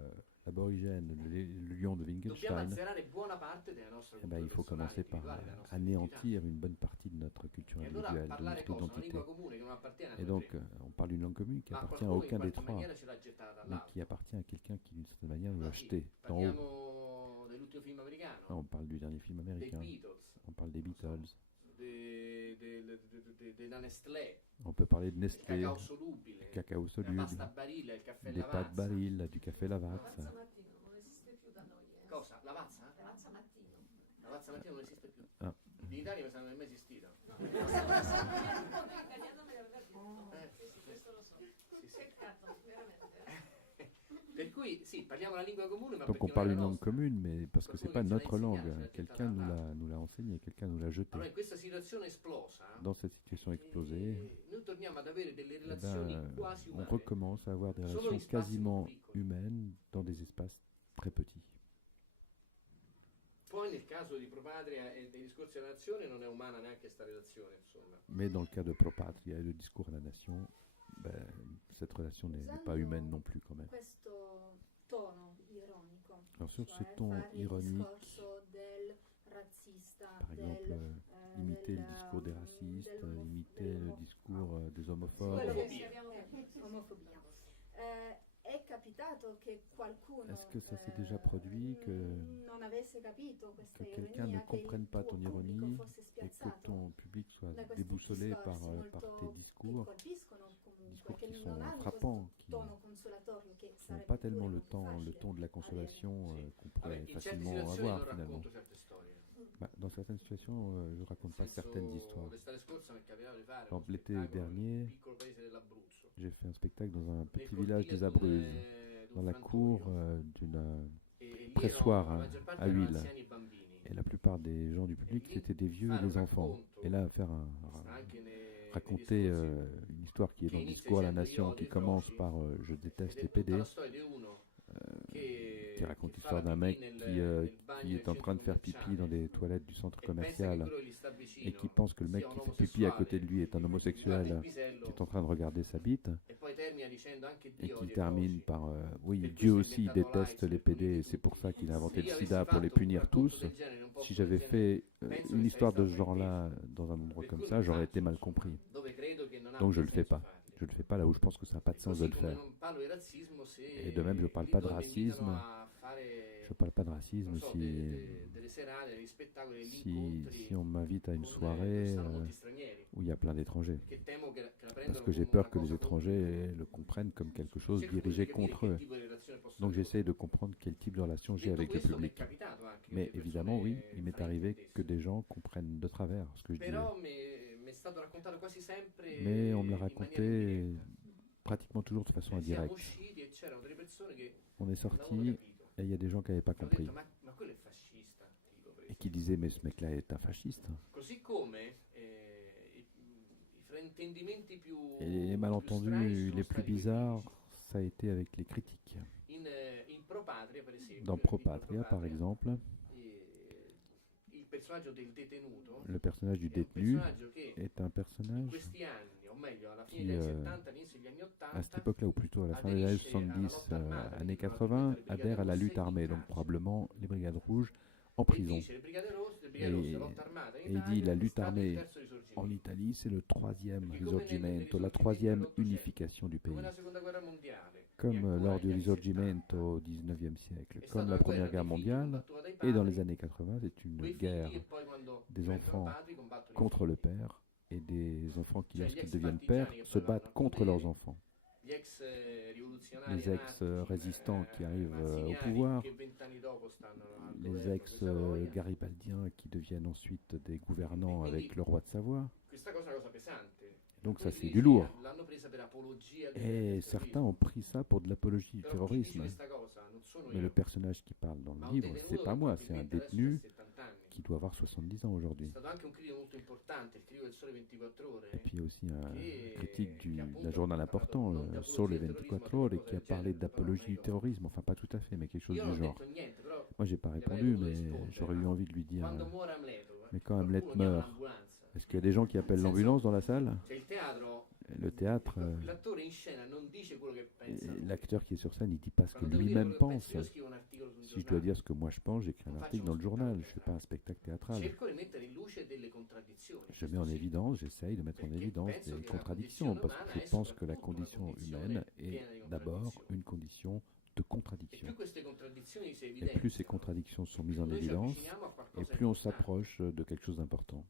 l'aborigène, le lion de dobbiamo Wittgenstein, azzerare buona parte della nostra eh cultura ben, il faut personale, commencer par individuale, della nostra anéantir une bonne partie de notre culture identità. E allora individuelle, de parlare notre cosa? Una identité. lingua comune che non appartiene a Et noi donc, tre. on parle d'une langue commune qui Ma appartient à qualcuno in aucun des qualche trois, maniera ce l'ha gettata mais dall'alto. qui appartient à quelqu'un qui, d'une certaine manière, nous l'a Ah, sì, acheté d'en haut. parliamo dell'ultimo film americano, Ah, on parle du dernier film dei américain, Beatles, on parle des Beatles, della Nestlé, on peut parler de il Nestlé, cacao solubile, du cacao la soluble, pasta barile, il caffè des pâtes Lavazza. Barilla, du café Lavazza. Lavazza Mattino non esiste più da noi. Cosa? Lavazza? Lavazza Mattino. Lavazza Mattina non esiste più. Ah. In Italia mi sa non è mai esistita. No, un po' di italiano me l'aveva detto. Sì, sì, questo lo so. Sì, sì. Peccato, veramente. Per cui sì, parliamo la lingua comune, ma Donc perché on parle non è une la langue nostra. commune, mais parce que c'est pas Qualcuno notre ce l'ha langue, insegnato, ce l'ha quelqu'un gettata nous l'a enseigné, quelqu'un nous l'a jeté. Allora in questa situazione esplosa Dans cette situation explosée, noi torniamo ad avere delle eh relazioni ben, quasi on umane. recommence à avoir des Solo relations in spazi quasiment molto piccoli. humaines dans des espaces très petits. Poi nel caso di Propatria e dei discorsi della nazione non è umana neanche questa relazione, insomma. Mais dans le cas de Propatria et le discours à la nation, ben, cette relation n'est pas humaine non plus quand même. Questo tono ironico, Alors sur ce cioè ton fare il ironique, discorso del razzista, par exemple, imiter le discours des racistes, imiter le discours des homophobes. quello che Omofobia. omofobia. È capitato che qualcuno Est-ce que ça s'est déjà produit que non avesse capito questa quelqu'un ne ironia, che comprenne il pas tuo ton ironie pubblico fosse et que spiazzato ton public soit da questi déboussolé discorsi par molto tes che discours, colpiscono comunque, discours che qui non sont hanno frappants, questo qui tono consolatorio che n'ont sarebbe pas pure tellement le molto facile ton de la consolation Sì. qu'on Vabbè, pourrait in certe facilement situazioni avoir non finalement. racconto certe storie. Bah, dans certaines situations, je ne raconte pas Nel senso, certaines histoires. l'estate scorsa mi è capitato di fare Par uno exemple, l'été spettacolo dernier, nel piccolo paese dell'Abruzzo. J'ai fait un spectacle dans un Nel petit village cortile des Abruzes, d'un dans la frantoio. cour d'une E lì pressoir erano, la maggior parte à erano huile. anziani e bambini. Et la plupart des gens du public, lì c'était des vieux et fare un des enfants. racconto, Et là, faire sta anche nei raconter discorsi, une histoire qui est che dans le inizia discours à la dicendo nation, io qui odio i commence froci, par je déteste ed les è tutta PD, la storia di uno qui raconte che fa l'histoire la d'un mec pipì qui, nel bagno qui del est en train de centro faire pipi commerciale dans les toilettes du centre e pensa che commercial quello che gli sta vicino et qui pense que le mec sia qui un fait pipi à côté de omosessuale, lui est un guarda il homosexuel pisello qui est en train de regarder sa bite e poi termina dicendo anche et Dio qui odia i termine froci. par oui, Per Dieu questo ha aussi inventato déteste l'AIDS les per punire PD et c'est pour tutti. ça qu'il a inventé Se le io avessi sida pour les fatto un punir racconto tous. del genere in un posto Si del j'avais genere, fait penso une che histoire de sarei ce stato genre-là dans un endroit per comme cui ça, lo j'aurais été faccio, mal insomma, compris. dove credo che non Donc je abbia le fais senso pas. farlo. Je le fais pas là où je pense que ça n'a pas de E sens de così le come faire. non parlo di razzismo se Et de même, je parle pas de lì dove mi invitano racisme. a fare, Je parle pas de racisme non so, si, delle serate, degli spettacoli, degli si, incontri si on m'invite à une con, dove soirée ci stanno molti stranieri, où il y a plein d'étrangers. perché temo che la Parce prendano que j'ai come peur una que les cosa étrangers le comprennent comme quelque chose Cerco di dirigé capire contre che eux. tipo di relazione posso Donc avere. j'essaye de comprendre quel type de relation j'ai Detto avec le questo, mi è public. capitato anche che Mais le évidemment, oui, persone il m'est arrivé que fraintendessero. des gens comprennent de travers ce que je dis. Però mi è stato raccontato quasi sempre Mais on me l'a in maniera raconté indiretta. pratiquement toujours de façon Siamo indirecte. usciti e c'erano delle persone che On est non avevano sorti capito. et il y a des gens qui n'avaient pas Che hanno compris detto, ma quello è fascista, dico et preso. qui disaient mais ce mec-là est un fasciste. Così come i fraintendimenti più Et les strani malentendus sono les plus stati bizarres, critici. ça a été avec les critiques. In Pro Patria, per esempio, Dans Pro Patria, par exemple, il personaggio del detenuto le personnage du è un détenu personaggio che est un in personnage questi anni, o meglio alla fine qui, degli anni 70, all'inizio degli anni à cette 80, époque-là, ou plutôt à la fin des années aderisce alla 70, lotta armata, années quindi 80, probabilmente le adhère à la brigate lutte rosse in armée, donc carcere. probablement les brigades rouges en E prison. dice le brigate rosse, la lotta armata in Et il dit Italia la è lutte stato il armée terzo en risorgimento. Italie, c'est le troisième Perché come risorgimento, la nel troisième risorgimento dell'Ottocento, unification du come pays. la seconda guerra mondiale, e Comme ancora lors du negli anni risorgimento 70, au XIXe siècle, è comme stata la una Première guerra Guerre dei figli mondiale, combattuta dai et dans padri, les années 80, c'est une quei guerre figli e poi quando des diventano enfants padri combattono i contre le figli. père et des enfants qui, Cioè gli lorsqu'ils ex deviennent partigiani pères, che se poi vanno battent al contre leurs potere, enfants. gli ex rivoluzionari Les anarchici, ex-résistants qui arrivent au mazziniani, pouvoir, che 20 anni dopo stanno al les governo senza voglia. ex-garibaldiens qui deviennent ensuite des E gouvernants quindi avec le roi de Savoie. questa cosa è una cosa pesante. Donc ça, Alcuni c'est du critici lourd. l'hanno presa per apologia Et del certains ont terrorismo. pris ça pour de l'apologie du Però chi dice terrorisme. questa cosa non sono Mais le io, personnage qui parle dans ma le un livre, detenuto c'est pas che moi, c'est un probabilmente adesso ha détenu 70 anni. qui doit avoir 70 ans È aujourd'hui. stato anche un critico molto importante, il critico del Sole 24 Ore, Et puis aussi un che critique che appunto d'un journal ha important, parlato non di Sur les apologia del 24 terrorismo, heures, et ma qui a di qualcosa parlé del genere, però non d'apologie du io. terrorisme. Enfin, pas tout à fait, mais quelque chose Io du non ho genre. detto niente, però Moi, j'ai pas gli avrei répondu, voluto mais rispondere. j'aurais eu envie de lui dire Quando muore Amleto, mais quand Hamlet qualcuno chiama meurt, l'ambulanza. est-ce qu'il y a des gens qui appellent Nel senso, l'ambulance dans la salle? cioè il teatro, Le théâtre, l'attore in scena non dice quello che pensa lui. l'acteur qui est sur scène, il dit pas ce que Quando devo dire lui-même quello che penso pense. io scrivo un articolo su un Si je dois giornale. dire ce que moi je pense, j'écris un Non article faccio dans uno le journal, spettacolo je fais pas un spectacle théâtral. Cerco di mettere in luce delle contraddizioni. Je mets en questo sì. évidence, j'essaye de mettre en Perché évidence penso des che la contradictions, condizione parce que umana je è pense que la soprattutto una condition condizione humaine piena est di d'abord contraddizioni. une condition de E contradiction. più queste contraddizioni si Et evidenziano, plus ces contradictions sont mises en noi ci évidence, avviciniamo a et qualcosa di plus on importante. s'approche de quelque chose d'important.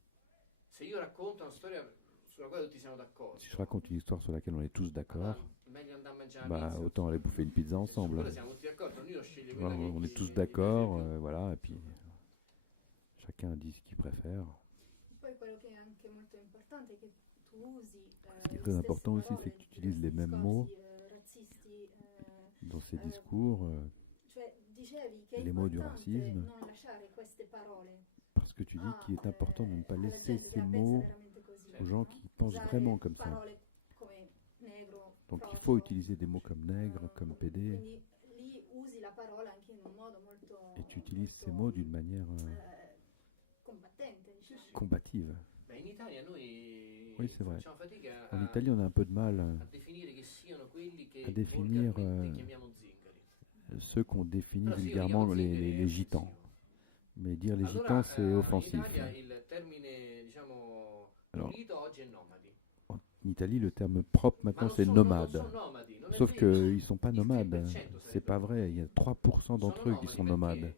Se io racconto una storia sulla quale tutti siamo d'accordo, Si je raconte une histoire sur laquelle on est tous d'accord, allora meglio andare a mangiare la bah pizza. autant aller bouffer une pizza Su ensemble. quello siamo tutti d'accordo, ognuno sceglie quella Voilà, che on gli- est tous gli d'accord, piace di più. voilà, et puis chacun dit ce qu'il préfère. Poi quello che è anche molto importante è che tu usi Ce qui est le très stesse important aussi, parole c'est que tu di utilises les questi mêmes mots discorsi, razzisti, dans ces discours, cioè dicevi che è les mots du importante racisme, non lasciare queste parole parce que tu dis qu'il est important de ne pas alla laisser gente che ces la pensa mots veramente così, aux gens no? qui pensent Usare vraiment comme ça. parole come negro, Donc il frocio, faut utiliser des mots comme nègre, comme pédé, quindi lì usi la parola anche in un modo molto et tu utilises ces molto, mots d'une manière combattente, diciamo. combative. Beh, in Italia noi Oui, c'est vrai. facciamo fatica En a, Italie, on a un peu de mal a definire che siano quelli che à définir volgarmente chiamiamo zingari. ceux qu'on définit Allora, se io li vulgairement chiamo zingari è les gitans. offensivo. Mais dire les Allora, gitans, c'est in offensif. Italia il termine, diciamo, Alors, pulito oggi è nomadi. En Italie, le terme propre Ma maintenant, non c'est sono, nomade. non sono nomadi, non è Sauf vero. qu'ils ne sont pas Il nomades. 3% C'est pas vrai. Il y a 3% d'entre Sono eux qui nomadi sont nomades.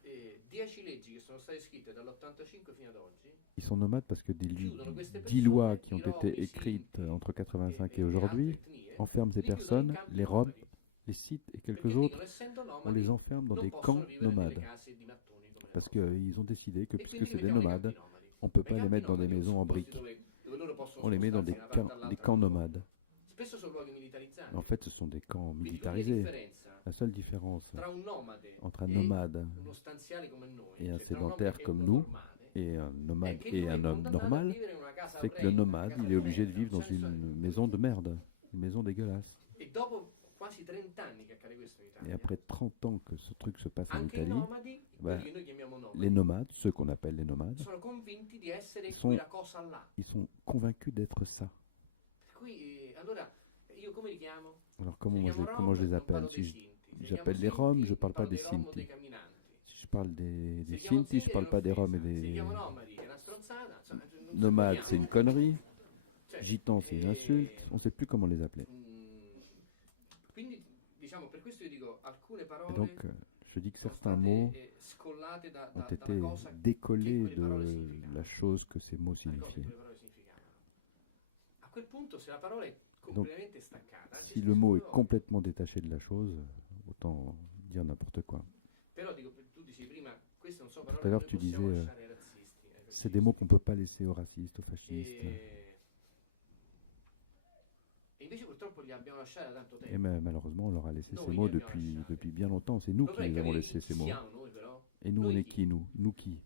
perché, 10 leggi che sono state scritte dall'85 fino ad oggi Ils sont nomades parce que chiudono queste 10 lois persone, qui ont i Rom, été i écrites Sinti entre 85 et e aujourd'hui altre etnie, enferment ces li chiudono in personnes, campi les Roms, nomadi, les Scythes et perché quelques autres, dicono, essendo on nomadi, les enferme dans non des possono camps vivere nelle nomades. case di mattoni come Parce le nostre. qu'ils ont décidé que E puisque quindi c'est li des mettiamo nei nomades, campi nomadi. on ne peut I pas les campi mettre dans des nomadi maisons en sono posti briques. dove loro possono On les met dans des spostarsi da una parte camps all'altra del nomades. mondo. Spesso sono luoghi militarizzati. En fait, ce sont des camps Quindi l'unica militarisés. differenza La seule différence tra un nomade entre un e nomade uno stanziale come noi, et un cioè tra un sédentaire uomo che è comme uno nous, normale, et un è nomade che et lui è un homme condannato a normal, vivere in una casa c'est que le orrenda, una nomade, casa il est obligé de orrenda, vivre non dans c'è nessuno. une maison de merde, une maison dégueulasse. E dopo quasi 30 anni che accade questo in Et Italia, après 30 ans que ce truc se passe en anche i Italie, nomadi, bah, quelli che noi chiamiamo nomadi, les nomades, ceux qu'on appelle les nomades, sono convinti di essere Sono- quella cosa là. ils sont convaincus d'être ça. Per cui, allora, io come li chiamo? Alors Se comment, li moi, chiamo comment je Rom, les non appelle? parlo Si dei je, Sinti. Se li j'appelle chiamo les Roms, Sinti, je parle pas parlo des dei Rom o Sinti. dei camminanti. Si je parle Se des li chiamo Sinti, je zingari parle è pas des Roms et un'offesa. Se li des chiamo nomadi è una stronzata. Insomma, non si nomades, chiama. c'est une connerie. Cioè, Gitans, c'est une insulte. On ne sait plus comment les appeler. Quindi, diciamo, per questo io dico, alcune Et parole donc, je dis que sono certains state mots scollate ont dalla été cosa che décollés quelle parole de significavano. la chose que ces mots dalle cose che signifiaient. quelle parole significavano. A quel punto, se la parola è completamente staccata, anche Si se le mot est solo- complètement détaché de la chose, autant dire n'importe quoi. Però dico, tu dici prima, queste non sono Tout parole à l'heure, che tu noi possiamo disais, lasciare ai razzisti. C'est des mots qu'on ne peut pas laisser aux racistes, aux fascistes. E invece purtroppo li abbiamo lasciati da tanto Et tempo. malheureusement, on leur a laissé Noi ces li mots abbiamo depuis, lasciati. depuis bien longtemps. C'est nous qui Dovrei les avons capire laissés, chi ces mots. siamo noi però. Et nous, on Noi est chi? qui, nous? Nous qui?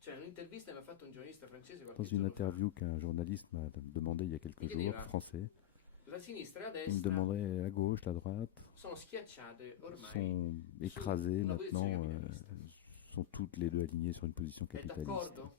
Cioè, un'intervista mi ha fatto un giornalista francese qualche Dans une giorno fa. interview qu'un journaliste m'a demandé il y a quelques Mi jours, chiedeva, français, La sinistra e la Il me destra demanderait la gauche, la droite, sono schiacciate ormai sont écrasées una posizione maintenant, capitalista. sont toutes les deux alignées sur une position È capitaliste. d'accordo?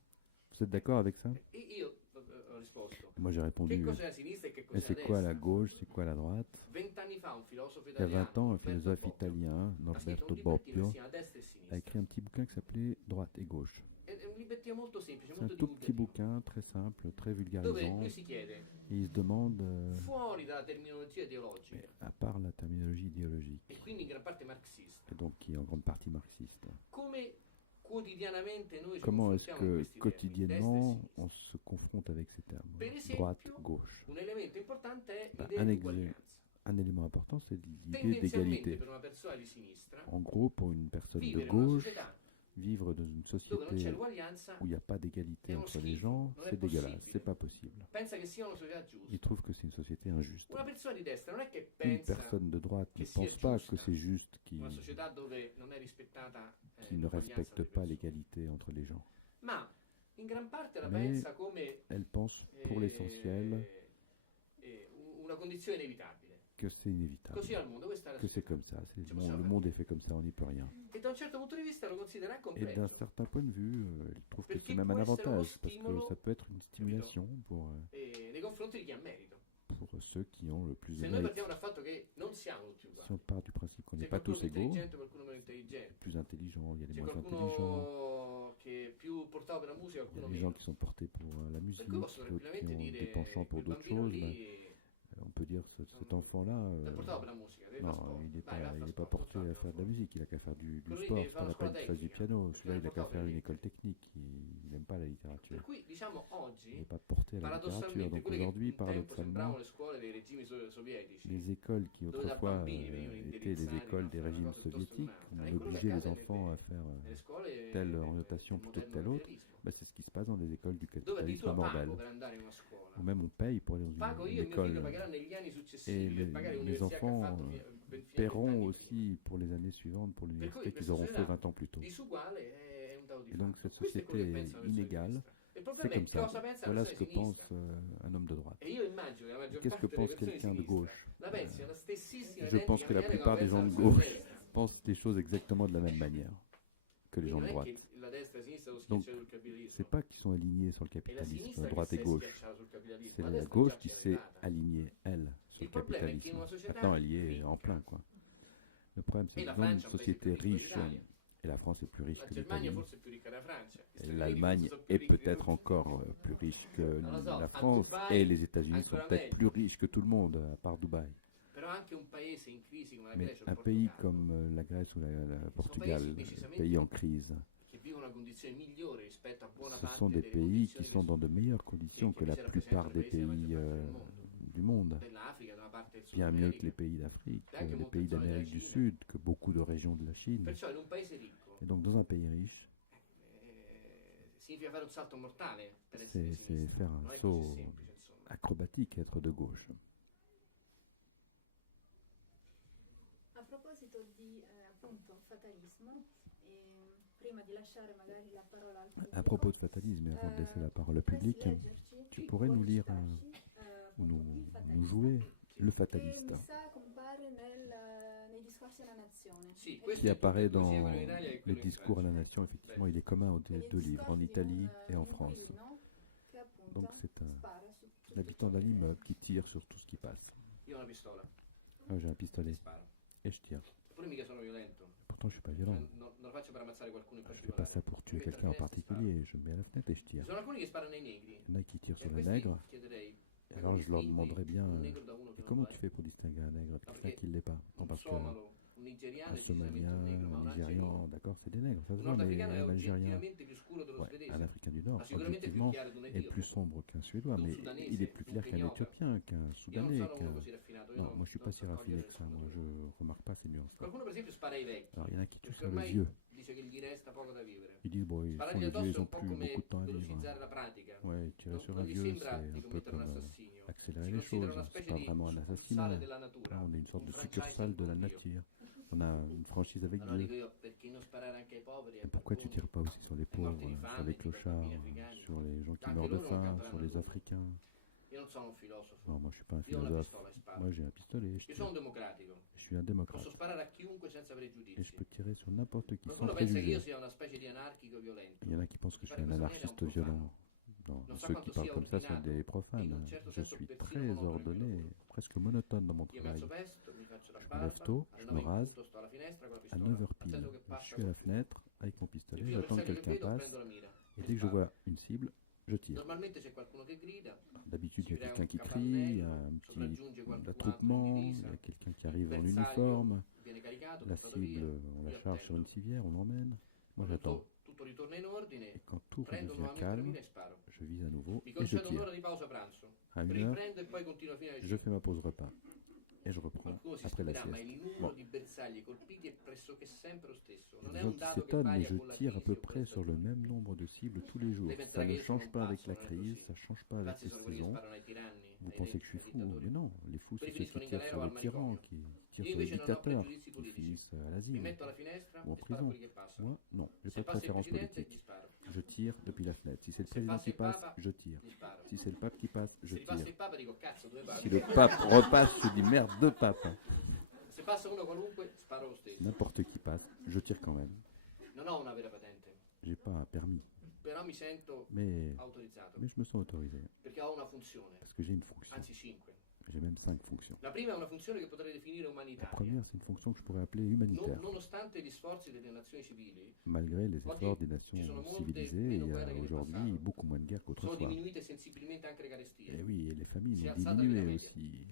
Vous êtes d'accord avec ça? E io ho risposto. Moi j'ai Che répondu, cos'è la sinistra e che mais cos'è c'est la quoi la destra? gauche, c'est quoi la droite? 20 anni fa un filosofo Il y a 20 italiano, ans, un Norberto philosophe Bobbio, italien, ha scritto Norberto un libettino che Bobbio, si chiama Destra e a Sinistra. écrit un petit bouquin qui s'appelait Droite et gauche. È un libettino molto semplice, C'est un molto tout petit divulgativo, bouquin, très simple, très dove vulgarisant. lui si chiede, Et il se demande, fuori dalla terminologia ideologica, à part la terminologie idéologique, e quindi in gran parte marxista, et donc qui est en grande partie marxiste, come quotidianamente noi ci comment est-ce confrontiamo con que questi termini, destra e quotidiennement sinistra. on se confronte avec ces termes? Per Droite, esempio, gauche. un elemento importante è Bah, l'idea un di exe- uguaglianza. Un élément important, c'est l'idée Tendenzialmente d'égalité. per una persona di sinistra, En gros, pour une personne de vivere in una gauche, società vivre dans une dove non c'è société l'uguaglianza où il n'y a pas d'égalité è uno entre les schifo, gens, non è c'est dégueulasse, possibile. c'est pas possible. pensa che sia una società Ils giusta. trouvent que c'est une société injuste. Una persona di destra non è che Une pensa personne de droite ne che sia pense pas giusta que c'est juste, una società dove non è rispettata qui ne l'uguaglianza respecte delle pas persone. l'égalité entre les gens. Ma in gran parte la Mais pensa come Elle pense pour l'essentiel una condizione inevitabile. que c'est inévitable, Così al mondo, questa è la que c'est società. comme ça. Ci possiamo Le fare. monde est fait comme ça, on n'y peut rien. E da un certo punto di vista lo considera anche un Et d'un pregio. certain point de vue, il trouve que Perché c'est même un può essere uno avantage, parce que stimolo, ça peut être une stimulation Nei confronti di chi ha merito. pour ceux qui ont le plus de Se noi mérite. partiamo dal fatto che non siamo tutti Si uguali, on part du principe qu'on c'è n'est pas qualcuno tous più égaux, intelligente, qualcuno meno intelligente, plus intelligents, il y a des c'è moins intelligents, qualcuno che è più portato per la musica, il y a qualcuno des meno. gens qui sont portés pour la musique, Per cui posso d'autres qui tranquillamente ont dire des penchants pour il d'autres bambino choses. lì On peut dire cet enfant-là, è portato per la musica, deve fare non, sport. il n'est Vai, va a pas, fare il est pas sport, porté non à fa, faire de la musique, il a qu'à faire du Quello lì sport, deve c'est fare pas la una scuola peine qu'il fasse du tecnica, piano, perché celui-là non il a è qu'à portato faire per une niente. école technique, il n'aime pas la littérature, Per cui diciamo il oggi, n'est pas porté à la littérature, paradossalmente, donc quelle che aujourd'hui, un tempo paradoxalement, sembravano le scuole dei regimi sovietici, les écoles qui dove da autrefois bambini venivano étaient les indirizzati écoles a des fare una régimes cosa piuttosto che soviétiques, un'altra, on e quello che obligeait les accade enfants à faire nelle scuole telle orientation plutôt que telle autre, bah, c'est ce qui se passe dans les écoles du dove capitalisme addirittura bordel. pago per andare in una scuola. Ou même on paye pour aller dans Pago une io e mio figlio école. pagherà negli anni Et successivi per pagare les l'università che ha enfants fatto fino a 20 paieront anni aussi pour les années suivantes pour prima. Per cui l'université qu'ils auront fait 20 ans plus tôt. disuguale è un dato di Et donc fatto. cette Questo è quello che société pensa la persona di inégale, sinistra. Il c'est problema è comme ça. cosa pensa la Voilà persona ce di que pense sinistra. un homme de droite. E io immagino che la maggior Qu'est-ce que parte delle pense persone di quelqu'un de sinistra gauche? la pensino la stessissima Je pense que la plupart des gens de gauche pensent des choses exactement de la même manière que les gens de droite. La destra e la sinistra sono Donc, schiacciate sul capitalismo. C'est pas qu'ils sont alignés sur le È la capitalisme, sinistra droite che et si è gauche. schiacciata sul capitalismo. C'est La la destra gauche già qui c'è s'est arrivata. alignée, elle, sur Il le problema è che in capitalisme. una società Maintenant, elle y est ricca, en plein, quoi. Le problème, c'est Et que la dans une Francia è un paese société più ricco riche, dell'Italia. et la France est plus riche La que Germania l'Italie, forse è più ricca della Francia. Gli et Stati Uniti l'Allemagne forse sono più est ricchi di peut-être tutti. encore plus riche que Non lo so, la a France, Dubaï, et les États-Unis sont ancora peut-être meglio. plus riches que tout le monde, à part Dubaï. Però anche un paese in crisi come la Mais Grecia o un il pays Portogallo, comme la Grèce ou la Portugal, paesi decisamente pays en crise, che vivono una condizione migliore rispetto a buona ce parte sont des delle pays qui condizioni sont dans de meilleures conditions que la plupart des pays du monde. dell'Africa, da una parte del Sud Bien mieux que America. les pays d'Afrique, Anche les molte pays zone della d'Amérique du Cina. Sud, que beaucoup de régions de la Chine. Perciò in un paese ricco Et donc dans un pays riche, significa fare un salto mortale per essere c'est di sinistra. faire un Non è così saut semplice, insomma. acrobatique être de gauche. A proposito di appunto fatalismo, prima di lasciare magari la parola al pubblico, À propos de fatalisme, et avant de laisser la parole au potresti public, leggerci, tu pourrais nous lire, citarci, ou appunto, nous, il fatalista, nous jouer le che fataliste, mi sa compare nei discorsi alla nazione. Sì, E questo qui è tutto apparaît e due, dans sia quello in Italia che les quello in discours à la Francia. nation. Effectivement, il est commun aux quegli deux livres, en discorsi di Italie un et en France. inquilino che appunto Donc c'est spara su tutto l'habitant ciò d'un che immeuble qui tire sur tout ce qui passe. Io ho una pistola, Ah, j'ai un ti pistolet sparo. et je tire. Eppure mica sono violento. Pourtant, je suis pas violent. Non lo faccio per ammazzare qualcuno in Je fais pas particolare. ça pour tuer Mi metto quelqu'un en alla finestra e particulier. Je me mets à la fenêtre et je Ci tire. sono alcuni che sparano ai negri. Il y en a qui tirent E sur a les questi nègres. chiederei, Et alors, je leur demanderais bien, un negro da uno che et non comment lo tu è? fais pour distinguer un nègre de quelqu'un qui ne l'est pas? Non, Un parce que somalo, un nigeriano un è decisamente Somalien, un negro, ma un un Nigérian, algerino. d'accord, c'est des nègres, ça se Un voit, mais nordafricano è un Algérien, oggettivamente più scuro dello ouais, svedese. un Africain du Nord, Ma sicuramente più objectivement, chiaro di un est etiope. plus sombre qu'un Suédois, d'un mais Soudanais, il est plus d'un clair qu'un Kenyota. Éthiopien, qu'un Io non Soudanais, sono uno qu'un... così raffinato. io Non, non- moi je suis non pas so si raffiné cogliere que ça, le moi sfumature. je remarque pas ces nuances. Qualcuno per esempio spara ai vecchi, Alors il y en a qui perché touchent sur les ormai vieux. dice che gli resta poco da vivere. Ils disent, bon, ils font Sparargli les vieux, addosso ils è un ont po' plus come beaucoup de temps à vivre. velocizzare la pratica. Ouais, tirer sur Non un gli vieux, sembra c'est di un peu commettere un comme assassinio. accélérer Si les considera choses, una c'est specie pas di vraiment un succursale assassinat. della natura. Non, on est une sorte un de franchise succursale de la con Dio. nature. On a une franchise avec Allora Dieu. dico io, perché non sparare anche ai poveri? Et pourquoi tu tires pas aussi sur les pauvres, sur les clochards, sur les gens qui Anche meurent de loro non faim, cadranno sur les lungo. Africains? E Io non sono un filosofo. Non, moi je suis pas un Io ho una philosophe. pistola e sparo. Moi j'ai un pistolet, je Io tire. sono un democratico. Je suis un démocrate. Posso sparare a chiunque senza Et je pregiudizi. peux tirer sur n'importe qui sans Qualcuno pensa che io préjugés. sia una specie di anarchico violento. Il y en a qui pensent que je suis Fare un questa maniera è un anarchiste profano. violent. Non, Non so ceux quanto qui parlent sia comme ça sont ordinato des e in profanes. un certo Je senso suis persino très monotone nel mio ordonné, lavoro. presque monotone dans mon Io mi travail. alzo presto, mi faccio la Je me lève barba, tôt, alle je 9 me in rase. punto sto alla finestra con la À pistola. 9h Attendo pile, che je passa suis à la qualcuno. fenêtre avec mon Il pistolet, primo j'attends que bersaglio che quelqu'un vedo passe. prendo la mira. Et e dès que je sparo. vois une cible, je tire. Normalmente c'è qualcuno che grida, D'habitude, si il y a crea quelqu'un un qui crie, capannello, un petit sopraggiunge qualcun altro in attroupement, il y divisa, a quelqu'un qui il arrive en bersaglio uniforme. viene caricato, La portato via, cible, on la io charge sur une attendo. civière, on l'emmène. Moi, Quando j'attends. tutto ritorna in ordine, Et quand tout prendo redevient nuovamente la calme, mira e sparo. je vise à nouveau Mi et je concedo tire. un'ora di pausa pranzo, À 1h, riprendo e poi continuo fino alle je 5. fais ma pause repas. Et je reprends Qualcuno si après la stupirà, ma sieste. il numero Bon. di bersagli colpiti è pressoché sempre lo stesso. Il y a Non des è gens un qui dato che s'étonnent, mais varia je con la tire à crisi peu o con près le sur le stagioni. même nombre de cibles tous les jours. Deve Ça pensare ne che io sono change un pas avec pazzo, la non è crise, così. ça ne change pas avec Pazzi les sono quelli che saisons. sparano ai tiranni, Vous ai pensez que je suis ai fou, dittatori. mais non, les fous, c'est Quelli ceux finiscono qui in tirent galera sur o al les tyrans, manicomio. qui tirent Io sur les invece non ho dictateurs, pregiudizi qui politici. finissent à Mi l'asile metto alla finestra ou en e sparo a prison. quelli che passano. Moi, non, j'ai Se pas de passa il préférence presidente, politique. gli sparo. Je tire depuis la fenêtre. Si c'est le Se président passa qui il passe, Papa, je tire. gli sparo. Si c'est le pape qui passe, je Se ripassa tire. il Papa dico cazzo, dove Si vai? le pape repasse, je dis merde, deux papes. Se passa uno qualunque, sparo lo stesso. N'importe qui passe, je tire quand même. Non ho una vera patente, J'ai pas un permis, però mi sento mais autorizzato je me sens autorisé perché ho una funzione, parce que j'ai une fonction. anzi 5. J'ai même 5 fonctions. La prima è una funzione che potrei definire La umanitaria. première, c'est une fonction que je pourrais appeler humanitaire. Nonostante gli sforzi delle nazioni civili, Malgré les Oggi efforts des ci nations sono molte civilisées, meno il y guerre a che nel aujourd'hui passato. beaucoup moins de guerres sono qu'autrefois. diminuite sensibilmente anche le carestie. Et oui, et les familles Si è ont alzata diminué la media. aussi,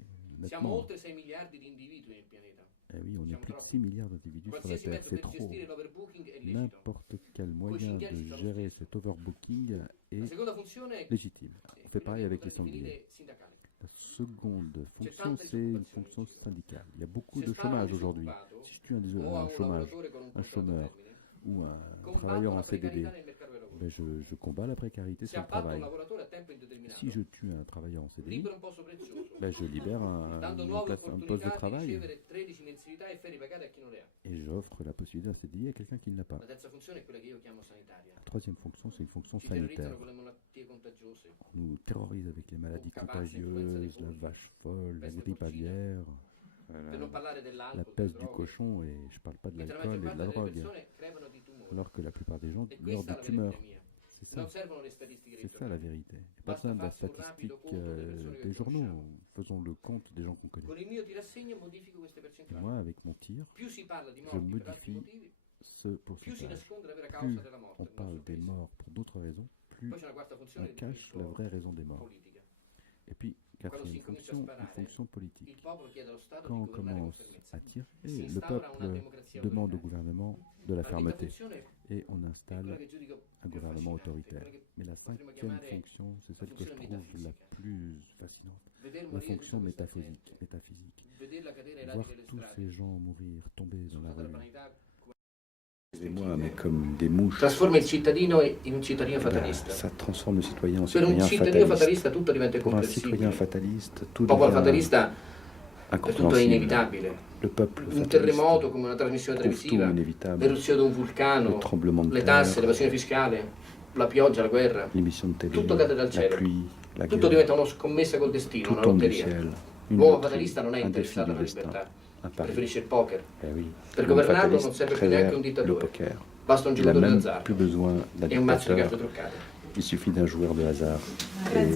Siamo nettement. oltre 6 miliardi di individui nel pianeta. Eh oui, on est siamo plus de troppi. 6 milliards d'individus sur la Qualsiasi Terre, mezzo c'est per trop. gestire l'overbooking è lecito. N'importe quel moyen cinghiali de ci sono gérer stesso. cet overbooking La est seconda funzione è légitime. On fait pareil avec les potrei sangliers. definire sindacale. La seconde fonction, tante c'est une disoccupazioni fonction in giro. syndicale. Il y a beaucoup Se de sparo a un chômage aujourd'hui. disoccupato Si je tue un o a un chômage lavoratore con un un contratto a chômeur termine, ou un combatto travailleur la en CDD, precarietà nel mercato del lavoro. ben je combats la précarité Se sur le abbatto un travail. lavoratore a tempo indeterminato, Si je tue un travailleur en CDI, libero un posto prezioso, ben je libère dando un nuove poste de opportunità di travail ricevere 13 mensilità e ferie pagate a chi non le ha. et j'offre la possibilité d'un CDI à quelqu'un qui ne l'a pas. La terza funzione è quella che io chiamo sanitaria. La troisième fonction, c'est une fonction Ci terrorizzano sanitaire. con le malattie contagiose. On nous terrorise avec les maladies Capace, influenza dei contagieuses, la polli, vache folle, la peste grippe porcina. aviaire, Per non parlare la dell'alcol, peste delle du droghe. cochon, et je parle pas de Mentre la l'alcool maggior et de la parte delle drogue, persone crepano di tumore. alors que la plupart des gens E meurent questa de è la tumeurs. verità mia. C'est ça, Non servono le statistiche c'est ça la elettorali. vérité. Il n'y a pas Basta besoin de la farsi un rapido statistique conto delle persone che des journaux. conosciamo. Faisons le compte des gens qu'on connaît. Con il mio tirassegno modifico queste Et percentuali. moi, avec mon tir, Più si parla di je morti per altri modifie motivi, ce più si pourcentage. nasconde la vera Plus causa della morte on nel parle nostro des paese. morts pour d'autres raisons, plus Poi c'è una quarta funzione on che cache la definisco vraie raison des morts. politica. Et puis, Quando si quatrième incomincia a fonction, une sparare, fonction il politique. popolo chiede allo Stato Quand di on governare con commence fermezza. à tirer, Si le instaura una peuple democrazia demande au autoritaria. gouvernement de la La quinta fermeté funzione et on è quella installe che giudico un più gouvernement affascinante, autoritaire. quella che Mais la potremmo cinquième chiamare fonction, c'est celle que je fonction trouve la métaphysique. plus fascinante. veder La morire fonction tutta questa métaphysique. gente, métaphysique. vederla cadere ai Voir radi delle tous strade, ces gens mourir, tomber dans la scusate la rue. banalità, come Excusez-moi, mais comme des mouches. trasforma il cittadino in un cittadino Ben, fatalista. ça transforme le citoyen en Per un citoyen cittadino fataliste. fatalista tutto diventa Pour un citoyen incomprensibile. fataliste, tout Il popolo devient fatalista tutto è incompréhensible. inevitabile. Le peuple Un fataliste terremoto come una trasmissione trouve tout televisiva, inévitable. l'eruzione di un Le vulcano, tremblement de le tasse, terre, l'evasione fiscale, la pioggia, la guerra. l'émission de télé, Tutto cade dal la cielo. pluie, la Tutto guerre, diventa una scommessa col destino, tout una tombe du lotteria. ciel. Une L'uomo loterie, fatalista non è un défi interessato du alla destin, libertà, un pari. preferisce il poker. Eh oui. Per L'homme governarlo non fataliste serve più neanche préfère un le dittatore, poker. basta un Il n'a giocatore même d'azzardo plus besoin d'un e un mazzo di carte dictateur, truccate. il suffit d'un joueur de hasard. Et